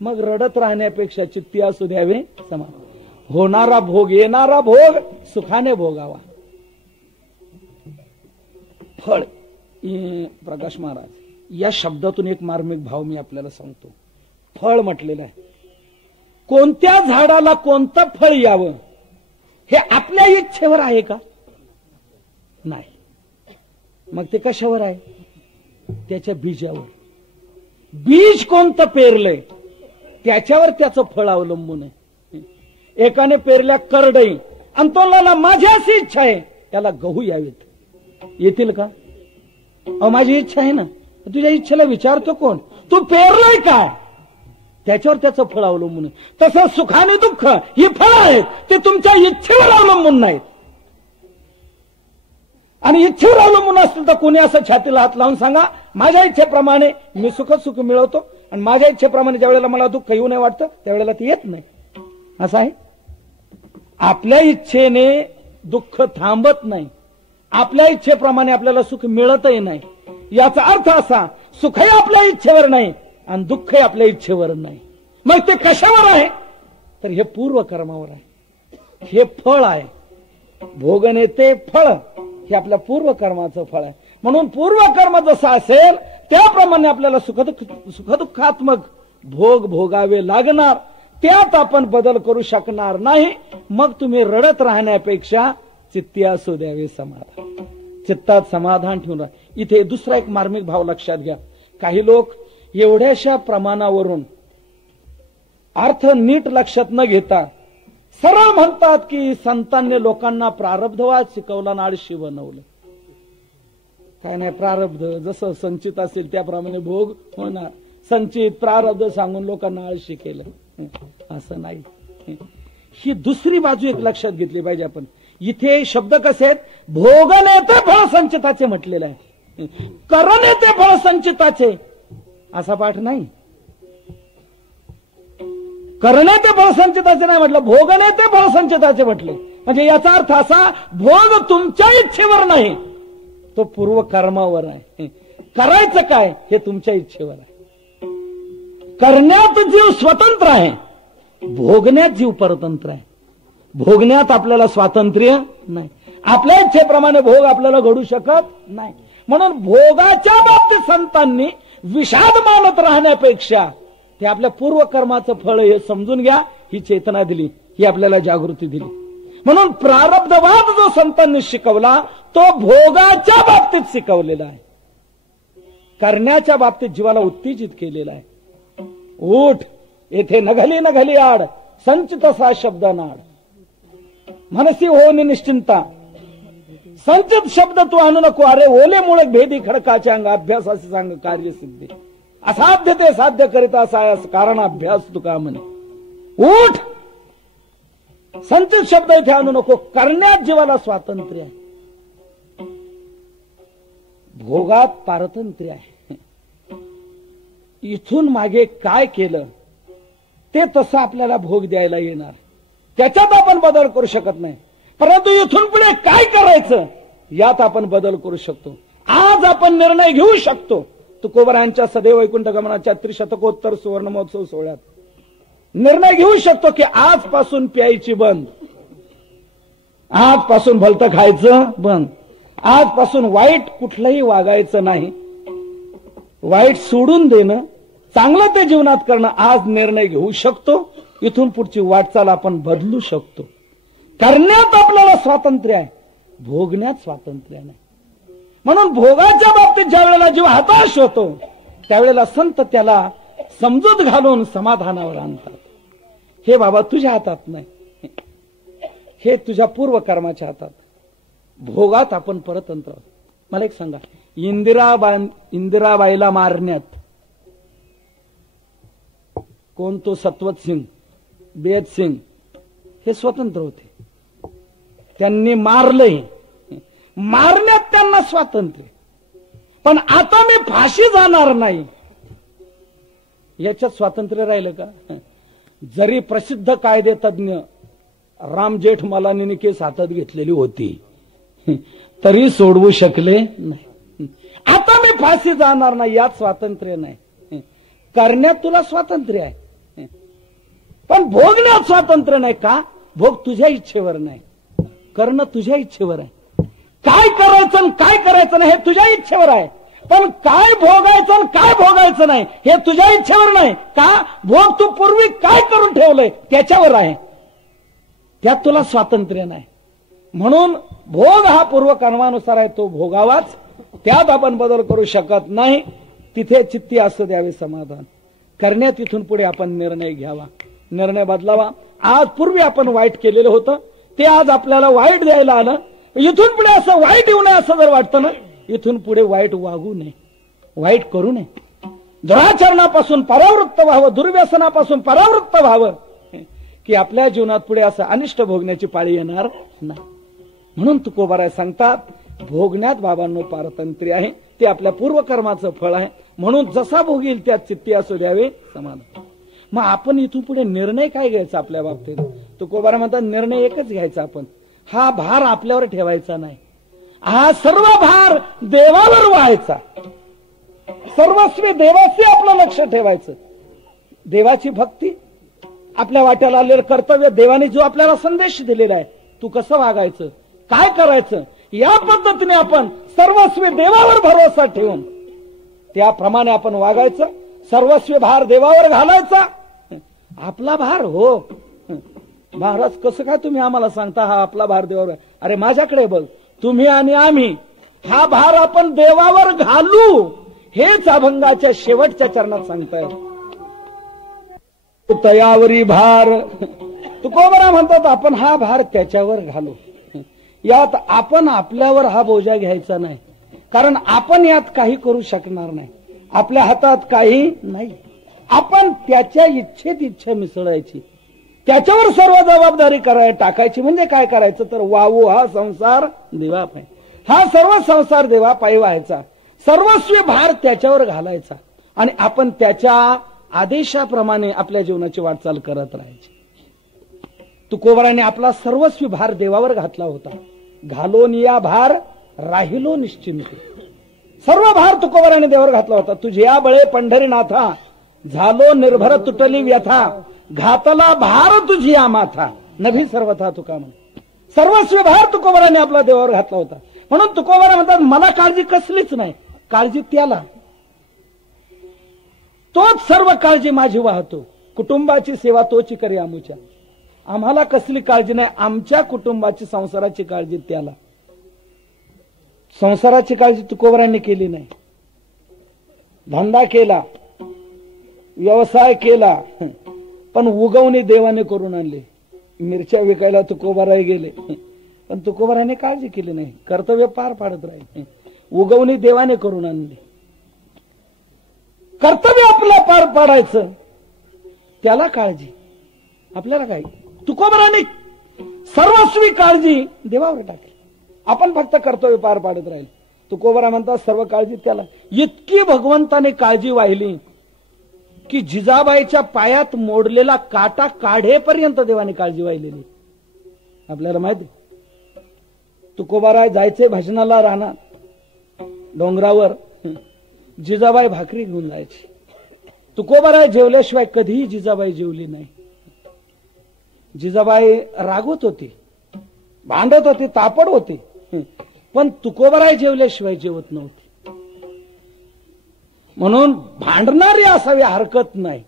मग रडत राहण्यापेक्षा चित्ती असू द्यावे समाधान. होणारा भोग, येणारा भोग सुखाने भोगावा. फळ. प्रकाश महाराज या शब्दातून एक मार्मिक भाव मी आपल्याला सांगतो. फळ म्हटलेलं आहे. कोणत्या झाडाला कोणतं फळ यावं हे आपल्या इच्छेवर आहे का? नाही. मग ते कशावर आहे? त्याच्या बीजावर. बीज कोणतं पेरलंय त्याच्यावर त्याचं फळ अवलंबून आहे. एकाने पेरल्या करडई आणि तोला माझी अशी इच्छा आहे त्याला गहू यावेत, येतील का? माझी इच्छा आहे ना. तुझ्या इच्छेला विचारतो कोण? तू पेरलंय काय त्याच्यावर त्याचं फळ अवलंबून आहे. तसं सुख आणि दुःख ही फळं आहेत, ते तुमच्या इच्छेवर अवलंबून नाहीत. आणि इच्छेवर अवलंबून असतील तर कोणी असं छातीला हात लावून सांगा माझ्या इच्छेप्रमाणे मी सुख मिळवतो, आणि माझ्या इच्छेप्रमाणे ज्या वेळेला मला दुःख येऊ नये वाटतं त्यावेळेला ते येत नाही. असं आहे. आपल्या इच्छेने दुःख थांबत नाही, आपल्या इच्छेप्रमाणे आपल्याला सुख मिळतही नाही. याचा अर्थ असा, सुखही आपल्या इच्छेवर नाही आणि दुःखही आपल्या इच्छेवर नाही. मग ते कशावर आहे? तर हे पूर्वकर्मावर आहे. हे फळ आहे. भोगने ते फळ हे आपल्या पूर्वकर्माचं फळ आहे. म्हणून पूर्वकर्म जसं असेल त्याप्रमाणे आपल्याला सुखदुःखात्मक भोग भोगावे लागणार. त्यात आपण बदल करू शकणार नाही. मग तुम्ही रडत राहण्यापेक्षा चित्ती असू द्यावे समाधान. चित्तात समाधान ठेवून राहा. इथे दुसरा एक मार्मिक भाव लक्षात घ्या. काही लोक एवढ्याशा प्रमाणावरून अर्थ नीट लक्षात न घेता सरळ म्हणतात की संतांनी लोकांना प्रारब्धवाद शिकवला आणि आळशी बनवलं. काय नाही, प्रारब्ध जसं संचित असेल त्याप्रमाणे भोग होणार. संचित प्रारब्ध सांगून लोकांना आळशी केलं, असं नाही. ही दुसरी बाजू एक लक्षात घेतली पाहिजे आपण. इथे शब्द कसे आहेत? भोगने ते फळ संचिताचे म्हटलेलं आहे, करणे ते फळ संचिताचे असा पाठ नाही. करणे ते फळ संचिताचे नाही म्हटलं, भोगने ते फळ संचिताचे म्हटले. म्हणजे याचा अर्थ असा, भोग तुमच्या इच्छेवर नाही, तो पूर्व कर्मावर आहे. करायचं काय हे तुमच्या इच्छेवर आहे. करण्यात जीव स्वतंत्र आहे, भोगण्यात जीव परतंत्र आहे. भोगण्यात आपल्याला स्वातंत्र्य नाही. आपल्या इच्छेप्रमाणे भोग आपल्याला घडू शकत नाही. म्हणून भोगाच्या बाबतीत संतांनी विषाद मानत राहण्यापेक्षा ते आपल्या पूर्वकर्माचं फळ हे समजून घ्या, ही चेतना दिली, ही आपल्याला जागृती दिली. म्हणून प्रारब्धवाद जो संतांनी शिकवला तो भोगाच्या बाबतीत शिकवलेला आहे, करण्याच्या बाबतीत जीवाला उत्तेजित केलेला आहे. उठ येथे नघली आड संचित सा शब्द नाड, मनसी होनी निश्चिंता. संचित शब्द तू आणू नको, अरे ओले मुळे भेदी खडकाचे अंग, अभ्यासाचे सांग कार्य सिद्धी. असाध्य ते साध्य करीता सायास कारण अभ्यास तुका म्हणे. उठ, संचित शब्द इथे आणू नको. करण्यात जीवाला स्वातंत्र्य आहे, भोगात पारतंत्र्य आहे. इथून मागे काय केलं ते तसं आपल्याला भोग द्यायला येणार, त्याच्यात आपण बदल करू शकत नाही. परंतु इथून पुढे काय करायचं यात आपण बदल करू शकतो. आज आपण निर्णय घेऊ शकतो. तुकोबरायांच्या सदैव वैकुंठ गमनाच्या त्रिशतकोत्तर सुवर्ण महोत्सव सोहळ्यात निर्णय घेऊ शकतो की आजपासून प्यायची बंद, आजपासून भलतं खायचं बंद, आजपासून वाईट कुठलंही वागायचं नाही, वाईट सोडून देणं, चांगलं ते जीवनात करणं. आज निर्णय घेऊ शकतो. इथून पुढची वाटचाल आपण बदलू शकतो. करण्यात आपल्याला स्वातंत्र्य आहे, भोगण्यात स्वातंत्र्य नाही. म्हणून भोगाच्या बाबतीत ज्या वेळेला जीव हताश होतो त्यावेळेला संत त्याला समजूत घालून समाधानावर आणतात. हे बाबा तुझ्या हातात नाही, हे तुझ्या पूर्व कर्माच्या हातात. भोगात आपण परतंत्र. मला एक सांगा, इंदिराबाईला मारण्यात कोण तो सत्वत सिंग, बेद सिंग हे स्वतंत्र होते. त्यांनी मारलंय, मारण्यात त्यांना स्वातंत्र्य. पण आता मी फाशी जाणार नाही याच्यात स्वातंत्र्य राहिलं का? जरी प्रसिद्ध कायदे तज्ञ राम जेठमलानीने केस हातात घेतलेली होती तरी सोडवू शकले नाही. आता मी फाशी जाणार नाही यात स्वातंत्र्य नाही. करण्यात तुला स्वातंत्र्य आहे पण भोगण्यात स्वातंत्र्य नाही. का? भोग तुझ्या इच्छेवर नाही, करणं तुझ्या इच्छेवर आहे. काय करायचं आणि काय करायचं नाही हे तुझ्या इच्छेवर आहे. पण काय भोगायचं आणि काय भोगायचं नाही हे तुझ्या इच्छेवर नाही. का? भोग तू पूर्वी काय करून ठेवलंय त्याच्यावर आहे, त्यात तुला स्वातंत्र्य नाही. म्हणून भोग हा पूर्वकर्मानुसार आहे, तो भोगावाच, त्यात आपण बदल करू शकत नाही. तिथे चित्ती असं द्यावे समाधान. करण्यात इथून पुढे आपण निर्णय घ्यावा, निर्णय बदलावा. आज पूर्वी आपण वाईट केलेलं होतं ते आज आपल्याला वाईट द्यायला आलं. इथून पुढे असं वाईट येऊ नये असं जर वाटतं ना, इथून पुढे वाईट वागू नये, वाईट करू नये. दुराचरणापासून परावृत्त व्हावं, दुर्व्यसनापासून परावृत्त व्हावं की आपल्या जीवनात पुढे असं अनिष्ट भोगण्याची पाळी येणार नाही. म्हणून तुकोबाराय सांगतात, भोगण्यात बाबांनो पारतंत्र्य आहे, ते आपल्या पूर्वकर्माचं फळ आहे. म्हणून जसा भोगील त्यात चित्ती असू द्यावे समाधान. मग आपण इथून पुढे निर्णय काय घ्यायचा आपल्या बाबतीत? तुकोबाराय म्हणतात, निर्णय एकच घ्यायचा, आपण हा भार आपल्यावर ठेवायचा नाही. हा सर्व भार देवावर व्हायचा. सर्वस्वी देवाशी आपलं लक्ष ठेवायचं. देवाची भक्ती, आपल्या वाट्याला आलेलं कर्तव्य, देवाने जो आपल्याला संदेश दिलेला आहे, तू कसं वागायचं, काय करायचं, या पद्धतीने आपण सर्वस्वी देवावर भरोसा ठेवून त्याप्रमाणे आपण वागायचं. सर्वस्वी भार देवावर घालायचा. आपला भार हो महाराज, कसं काय तुम्ही आम्हाला सांगता हा आपला भार देवावर? अरे माझ्याकडे बघ, तुम्ही आणि आम्ही हा भार आपण देवावर घालू, हेच अभंगाच्या शेवटच्या चरणात सांगताय. तयावरी भार, तुकोबाराय म्हणतात आपण हा भार त्याच्यावर घालू. यात आपण आपल्यावर हा बोजा घ्यायचा नाही, कारण आपण यात काही करू शकणार नाही, आपल्या हातात काही नाही. आपण त्याच्या इच्छेत इच्छा मिसळायची, त्याच्यावर सर्व जबाबदारी टाकायची. म्हणजे काय करायचं तर वाहू हा संसार देवापायी, हा सर्व संसार देवापायी व्हायचा. सर्वस्वी भार त्याच्यावर घालायचा आणि आपण त्याच्या आदेशाप्रमाणे आपल्या जीवनाची वाटचाल करत राहायची. तुकोबाराने आपला सर्वस्वी भार देवावर घातला होता. घालोन या भार राहिलो निश्चिंत. सर्व भार तुकोबाराने देवावर घातला होता. तुझ्या बळे पंढरीनाथा, झालो निर्भर तुटली व्यथा, घातला भार तुझी या माथा, नभी सर्वथा तुका म्हण. सर्वस्वी भार तुकोबाराने आपला देवावर घातला होता. म्हणून तुकोबारा म्हणतात, मला काळजी कसलीच नाही, काळजी त्याला, तोच सर्व काळजी माझी वाहतो. कुटुंबाची सेवा तोची करी आमुच्या. आम्हाला कसली काळजी नाही, आमच्या कुटुंबाची संसाराची काळजी त्याला. संसाराची काळजी तुकोबारांनी केली नाही. धंदा केला, व्यवसाय केला, पण उगवणी देवाने करून आणली. मिरच्या विकायला तुकोबाराय गेले, पण तुकोबाराने काळजी केली नाही, कर्तव्य पार पाडत राहिले. उगवणी देवाने करून आणली. कर्तव्य आपलं पार पाडायचं, त्याला काळजी, आपल्याला काय? तुकोबाराने सर्वस्वी काळजी देवावर टाकली, आपण फक्त कर्तव्य पार पाडत राहील. तुकोबारा म्हणतात सर्व काळजी त्याला. इतकी भगवंताने काळजी वाहिली की जिजाबाईच्या पायात मोडलेला काटा काढेपर्यंत देवाने काळजी वाहिलेली. आपल्याला माहिती, तुकोबाराय जायचे भजनाला राहणार डोंगरावर, जिजाबाई भाकरी घेऊन जायची. तुकोबाराय जेवल्याशिवाय कधीही जिजाबाई जेवली नाही. जिजाबाई रागवत होती, भांडत होती, तापड होती, पण तुकोबाराय जेवल्याशिवाय जेवत नव्हती. म्हणून भांडणारी असावी हरकत नाही,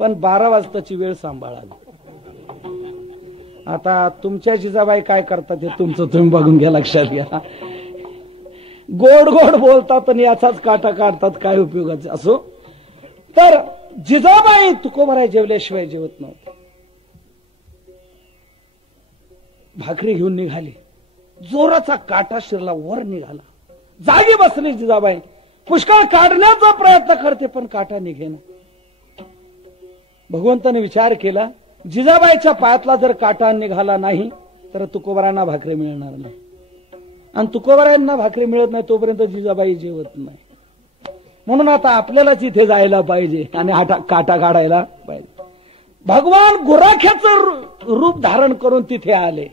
पण 12 वाजताची वेळ सांभाळावी. आता तुमच्या जिजाबाई काय करतात हे तुमचं तुम्ही बघून घ्या, लक्षात घ्या. गोड गोड बोलतात आणि याचाच काटा काढतात, काय उपयोगाचे असो. तर जिजाबाई तुकोबाराय जेवल्याशिवाय जेवत नव्हते. भाकरी घेऊन निघाली, जोराचा काटा शिरला, वर निघाला, जागी बसली जिजाबाई. पुष्कळ काढण्याचा प्रयत्न करते पण काटा निघेना. भगवंताने विचार केला, जिजाबाईच्या पायातला जर काटा निघाला नाही तर तुकोबारायांना भाकरी मिळणार नाही, आणि तुकोबारायांना भाकरी मिळत नाही तोपर्यंत जिजाबाई जेवत नाही. म्हणून आता आपल्यालाच इथे जायला पाहिजे आणि काटा काढायला पाहिजे. भगवान गुराख्याचं रूप धारण करून तिथे आले.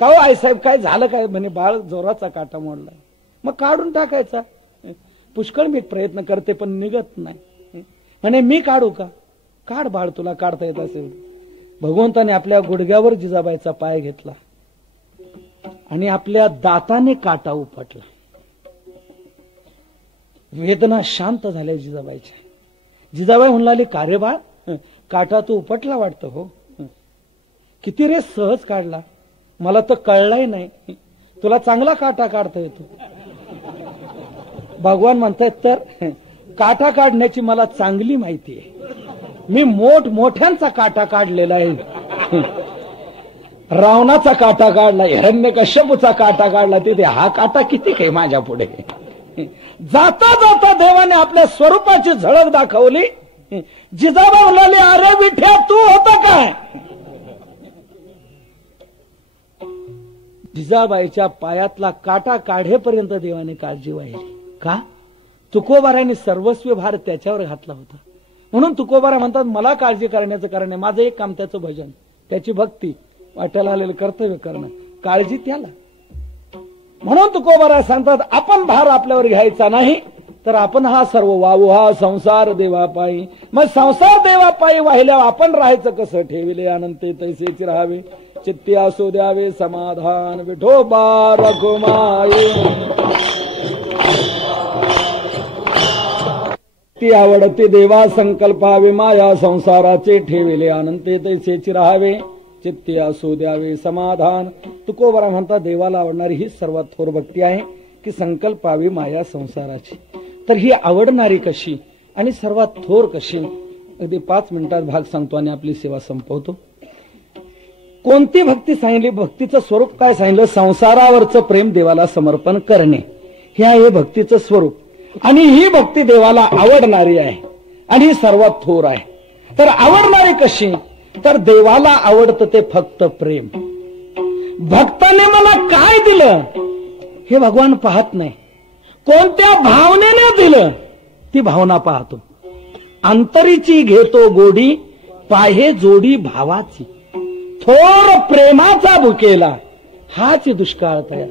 का हो आईसाहेब काय झालं काय? म्हणे बाळ जोराचा काटा मोडलाय. मग काढून टाकायचा. पुष्कळ मी प्रयत्न करते पण निघत नाही. म्हणे मी काढू का? काढ बाळ, तुला काढता येत असेल. भगवंताने आपल्या गुडघ्यावर जिजाबाईचा पाय घेतला आणि आपल्या दाताने काटा उपटला. वेदना शांत झाल्या जिजाबाईच्या. जिजाबाई म्हणलाली, का रे बाळ, काटा तू उपटला वाटतं? हो. किती रे सहज काढला, मला तर कळलाही नाही. तुला चांगला काटा काढता येतो. भगवान म्हणतायत तर काटा काढण्याची मला चांगली माहिती आहे. मी मोठ्यांचा काटा काढलेला आहे. रावणाचा काटा काढला, हिरण्यकश्यपूचा काटा काढला, तिथे हा काटा किती काय माझ्या पुढे. जाता जाता देवाने आपल्या स्वरूपाची झळक दाखवली. जिजाबाई म्हणाली, अरे विठ्या तू होता काय? जिजाबाईच्या पायातला काटा काढेपर्यंत देवाने काळजी वाहिली. का? तुकोबारायांनी सर्वस्वी भार त्याच्यावर घातला होता. म्हणून तुकोबारा म्हणतात, मला काळजी करण्याचं कारण आहे. माझं एक काम त्याचं भजन, त्याची भक्ती, वाट्याला आलेलं कर्तव्य करणं, काळजी त्याला. म्हणून तुकोबारा सांगतात, आपण भार आपल्यावर घ्यायचा नाही तर आपण हा सर्व वाहू, हा संसार देवापायी. मग संसार देवापायी वाहिल्यावर आपण राहायचं कसं? ठेविले अनंते तैसेच राहावे, चित्ती असू द्यावे समाधान, विठोबा रखुमाई. ती आवडते देवा संकल्पावे, माया संसाराचे ठेविले अनंते तैसेच राहावे, चित्ती असू द्यावे समाधान. तुकोबारा म्हणतात, देवाला आवडणारी ही सर्वात थोर भक्ती आहे की संकल्पावी माया संसाराची. तर ही आवडणारी कशी आणि सर्वात थोर कशी? अगदी 5 मिनिटात भाग सांगतो आणि आपली सेवा संपवतो. कोणती भक्ती सांगितली? भक्तीचं स्वरूप काय सांगितलं? संसारावरचं प्रेम देवाला समर्पण करणे, हे आहे भक्तीचं स्वरूप. आणि ही भक्ती देवाला आवडणारी आहे आणि ही सर्वात थोर आहे. तर आवडणारी कशी? तर देवाला आवडतं ते फक्त प्रेम. भक्ताने मला काय दिलं हे भगवान पाहत नाही, कोणत्या भावनेने दिलं ती भावना पाहतो. अंतरीची घेतो गोडी, पाहे जोडी भावाची, थोर प्रेमाचा भुकेला हाच दुष्काळ तयार.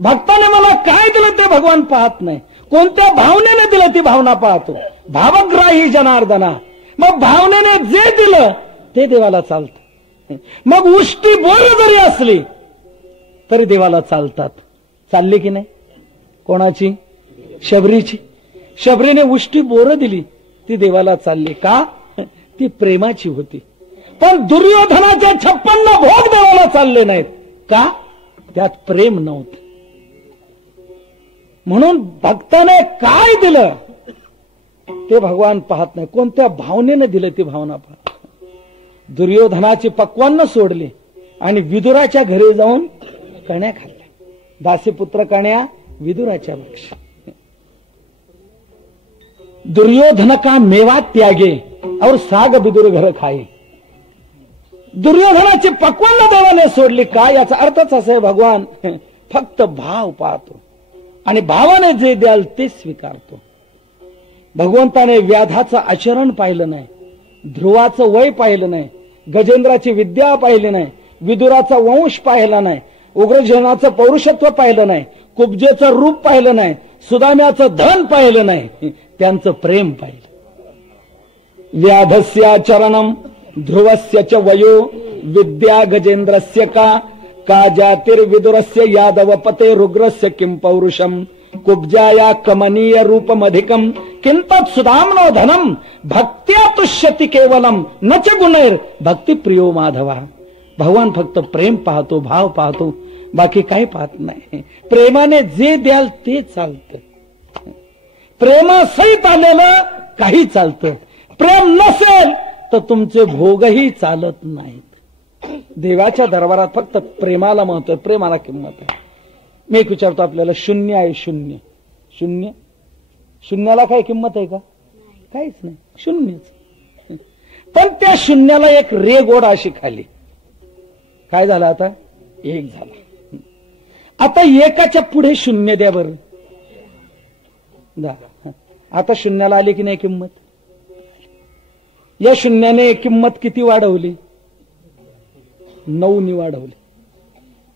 भक्ताने मला काय दिलं ते भगवान पाहत नाही, कोणत्या भावनेने दिलं ती भावना पाहतो. भावग्राही जनार्दना. मग भावनेने जे दिलं ते देवाला चालतं. मग उष्टी बोर जरी असली तरी देवाला चालतात. चालली की नाही? कोणाची? शबरीची. शबरीने उष्टी बोर दिली, ती देवाला चालली. का? ती प्रेमाची होती. पण दुर्योधनाचे 56 भोग देवाला चालले नाहीत. का? त्यात प्रेम नव्हते. म्हणून भक्ताने काय दिलं ते भगवान पाहत नाही, कोणत्या भावनेने दिलं ती भावना पाहत. दुर्योधनाची पक्वान्न सोडली आणि विदुराच्या घरी जाऊन कण्या खाल्ल्या. दासीपुत्र कण्या विदुराच्या वृक्ष. दुर्योधन का मेवा त्यागे और साग विदुर घर खाई. दुर्योधनाची पक्वान्न देवाने सोडली. काय? याचा अर्थच असा आहे, भगवान फक्त भाव पाहतो आणि भावाने जे द्याल ते स्वीकारतो. भगवंताने व्याधाचं आचरण पाहिलं नाही, ध्रुवाचं वय पाहिलं नाही, गजेंद्राची विद्या पाहिली नाही, विदुराचा वंश पाहिला नाही, उग्रसेनाचं पौरुषत्व पाहिलं नाही, कुब्जेचं रूप पाहिलं नाही, सुदाम्याचं धन पाहिलं नाही, त्यांचं प्रेम पाहिलं. व्याधस्याचरणम ध्रुवस्य च वयो विद्या गजेंद्रस्य का जातिर्विदुरस्य यादवपते रुग्रस्य किं पौरुषम कुब्जाया कमनीय रूपमधिकम किंतत् सुदाम्नो धनम भक्त्या तुष्यति केवलम न च गुणैर भक्ती प्रियो माधवा. भगवान फक्त प्रेम पाहतो, भाव पाहतो. बाकी काही पाहत नाही. प्रेमाने जे द्याल ते चालतं. प्रेमासहित आलेलं काही चालतं. प्रेम नसेल तर तुमचे भोगही चालत नाहीत. देवाच्या दरबारात फक्त प्रेमाला महत्व आहे, प्रेमाला किंमत आहे. मी एक विचारतो आपल्याला, शून्य आहे, शून्य शून्य शून्याला काय किंमत आहे का? काहीच नाही, शून्यच. पण त्या शून्याला एक रेघोड अशी खाली. काय झालं आता? एक झाला. आता एकाच्या पुढे शून्य द्या बरं. आता शून्याला आली की नाही किंमत? या शून्याने किंमत किती वाढवली? 9 वाढवली.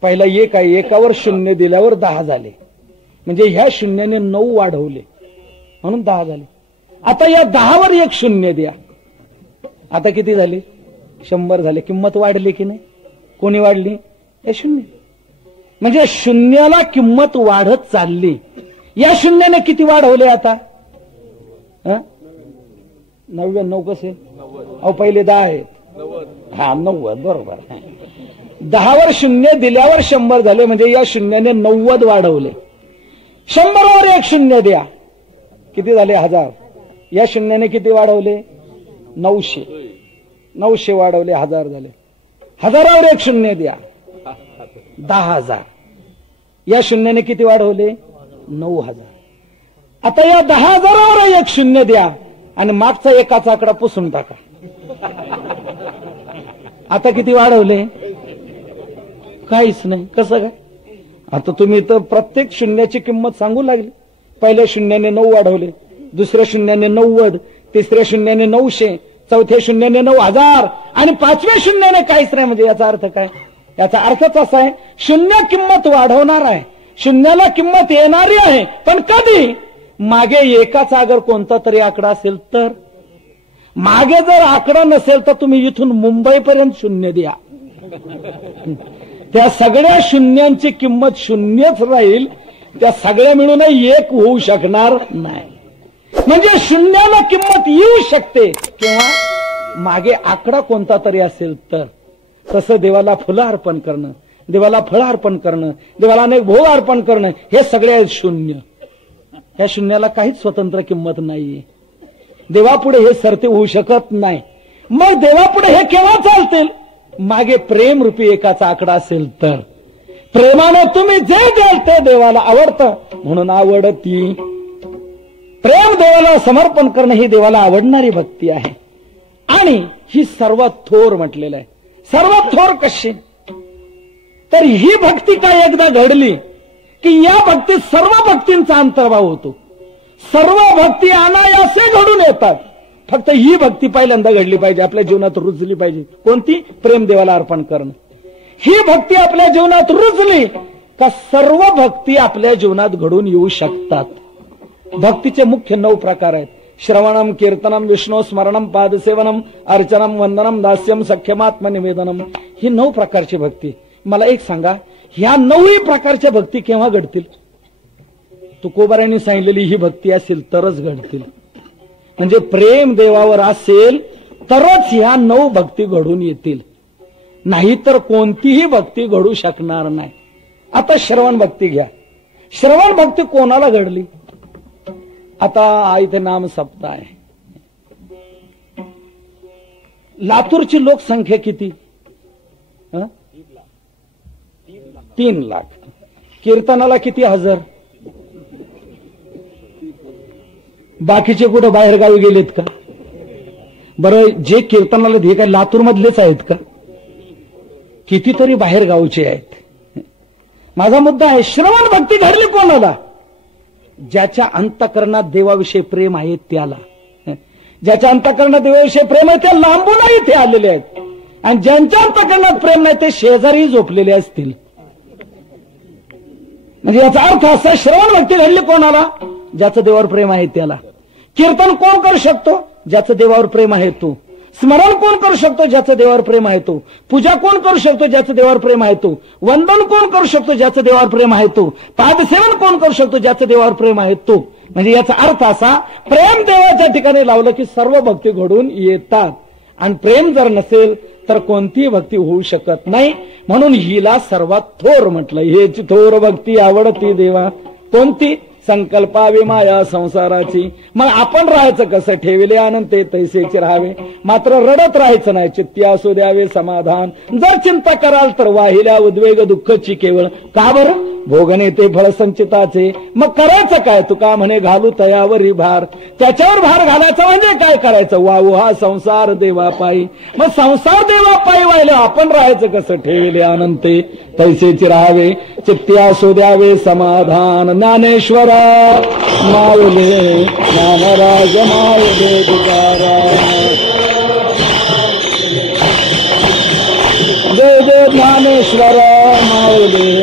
पहिला एक आहे, एकावर शून्य दिल्यावर 10 झाले. म्हणजे ह्या शून्याने 9 वाढवले म्हणून 10 झाले. आता या 10वर एक शून्य द्या. आता किती झाले? 100 झाले. किंमत वाढली की नाही? कोणी वाढली? या शून्य. म्हणजे शून्याला किंमत वाढत चालली. या शून्याने किती वाढवले आता? 99 कसे? अहो पहिले 10 आहेत. हा 90 बरोबर. 10वर शून्य दिल्यावर 100 झाले. म्हणजे या शून्याने 90 वाढवले. 100वर एक शून्य द्या. किती झाले? 1000. या शून्याने किती वाढवले? 900. 900 वाढवले, 1000 झाले. 1000वर एक शून्य द्या. 10,000. या शून्याने किती वाढवले? 9,000. आता या 10,000वर एक शून्य द्या आणि मागचा एकाचा आकडा पुसून टाका. आता किती वाढवले? काहीच नाही. कसं काय? आता तुम्ही तर प्रत्येक शून्याची किंमत सांगू लागली. पहिल्या शून्याने 9 वाढवले, दुसऱ्या शून्याने 90, तिसऱ्या शून्याने 900, चौथ्या शून्याने 9,000 आणि 5व्या शून्याने काहीच नाही. म्हणजे याचा अर्थ काय? याचा अर्थच असा आहे, शून्य किंमत वाढवणार आहे, शून्याला किंमत येणारी आहे. पण कधी? मागे एकाचा अगर कोणता तरी आकडा असेल तर. मागे जर आकडा नसेल तर तुम्ही इथून मुंबईपर्यंत शून्य द्या. त्या सगळ्या शून्यांची किंमत शून्यच राहील. त्या सगळ्या मिळूनही एक होऊ शकणार नाही. म्हणजे शून्याला किंमत येऊ शकते किंवा मागे आकडा कोणता तरी असेल तर. तसं देवाला फुलं अर्पण करणं, देवाला फळं अर्पण करणं, देवाला अनेक भोग अर्पण करणं, हे सगळे शून्य. या शून्याला काहीच स्वतंत्र किंमत नाहीये. देवापुढे हे सरते होऊ शकत नाही. मग देवापुढे हे केव्हा चालतील? मागे प्रेम रूपी एकाचा आकडा असेल तर. प्रेमानं तुम्ही जे द्याल ते देवाला आवडतं म्हणून आवडती. प्रेम देवाला समर्पण करणं ही देवाला आवडणारी भक्ती आहे. आणि ही सर्वात थोर म्हटलेलं आहे. सर्वात थोर कशी? तर ही भक्ती काय एकदा घडली की या भक्तीत सर्व भक्तींचा अंतर्भाव होतो. सर्व भक्ती अनायासे घडून येतात. फक्त ही भक्ती पहिल्यांदा घडली पाहिजे, आपल्या जीवनात रुजली पाहिजे. कोणती? प्रेम देवाला अर्पण करणं. ही भक्ती आपल्या जीवनात रुजली का सर्व भक्ती आपल्या जीवनात घडून येऊ शकतात. भक्तीचे मुख्य 9 प्रकार आहेत. श्रवणम, कीर्तनम, विष्णू स्मरणम, पादसेवनम, अर्चनम, वंदनम, दास्यम, सख्यमात्मनिवेदनम. ही 9 प्रकारची भक्ती. मला एक सांगा, ह्या 9ही प्रकारच्या भक्ती केव्हा घडतील? तुकोबारांनी सांगितलेली ही भक्ती असेल तरच घडतील. म्हणजे प्रेम देवावर असेल तरच ह्या 9 भक्ती घडून येतील. नाहीतर कोणतीही भक्ती घडू शकणार नाही. आता श्रवण भक्ती घ्या. श्रवण भक्ती कोणाला घडली? आता इथे नाम सप्ताह आहे. लातूरची लोकसंख्या किती? 3 लाख. कीर्तनाला किती हजार? बाकीचे कुठं बाहेर गावी गेलेत का? बरं, जे कीर्तनाला हे काय लातूर मधलेच आहेत का? कितीतरी बाहेर गावचे आहेत. माझा मुद्दा आहे, श्रवण भक्ती घडली कोणाला? ज्याच्या अंतःकरणात देवाविषयी प्रेम आहे त्याला. ज्याच्या अंतःकरणात देवाविषयी प्रेम आहे ते लांबूनही ते आलेले आहेत. आणि ज्यांच्या अंतःकरणात प्रेम नाही ते शेजारी झोपलेले असतील. म्हणजे याचा अर्थ असा, श्रवण भक्ती घडली कोणाला? ज्याचं देवावर प्रेम आहे त्याला. कीर्तन कोण करू शकतो? ज्याचं देवावर प्रेम आहे तो. स्मरण कोण करू शकतो? ज्याचं देवावर प्रेम आहे तो. पूजा कोण करू शकतो? ज्याचं देवावर प्रेम आहे तो. वंदन कोण करू शकतो? ज्याचं देवावर प्रेम आहे तो. पादसेवन कोण करू शकतो? ज्याचं देवावर प्रेम आहे तो. म्हणजे याचा अर्थ असा, प्रेम देवाच्या ठिकाणी लावलं की सर्व भक्ती घडून येतात. आणि प्रेम जर नसेल तर कोणतीही भक्ती होऊ शकत नाही. म्हणून हिला सर्वात थोर म्हटलं. हेची थोर भक्ती आवडती देवा कोणती? संकल्पावी माया संसाराची. मग आपण राहायचं कसं? ठेविले आनंद ते तैसेचे राहावे, मात्र रडत राहायचं नाही. चित्ती असू द्यावे समाधान. जर चिंता कराल तर वाहिल्या उद्वेग दुःखची केवळ. का बरं? भोगणे ते फळ संचिताचे. मग करायचं काय? तुका म्हणे घालू तयावरी भार. त्याच्यावर भार घालायचा म्हणजे काय करायचं? वाहू हा संसार देवा पायी. मग संसार देवा पायी व्हायला आपण राहायचं कसं? ठेविले आनंद ते तैसेचे राहावे, चित्ती असू द्यावे समाधान. ज्ञानेश्वर माऊले ज्ञानराज माऊले तुकाराम. जय जय ज्ञानेश्वर माऊले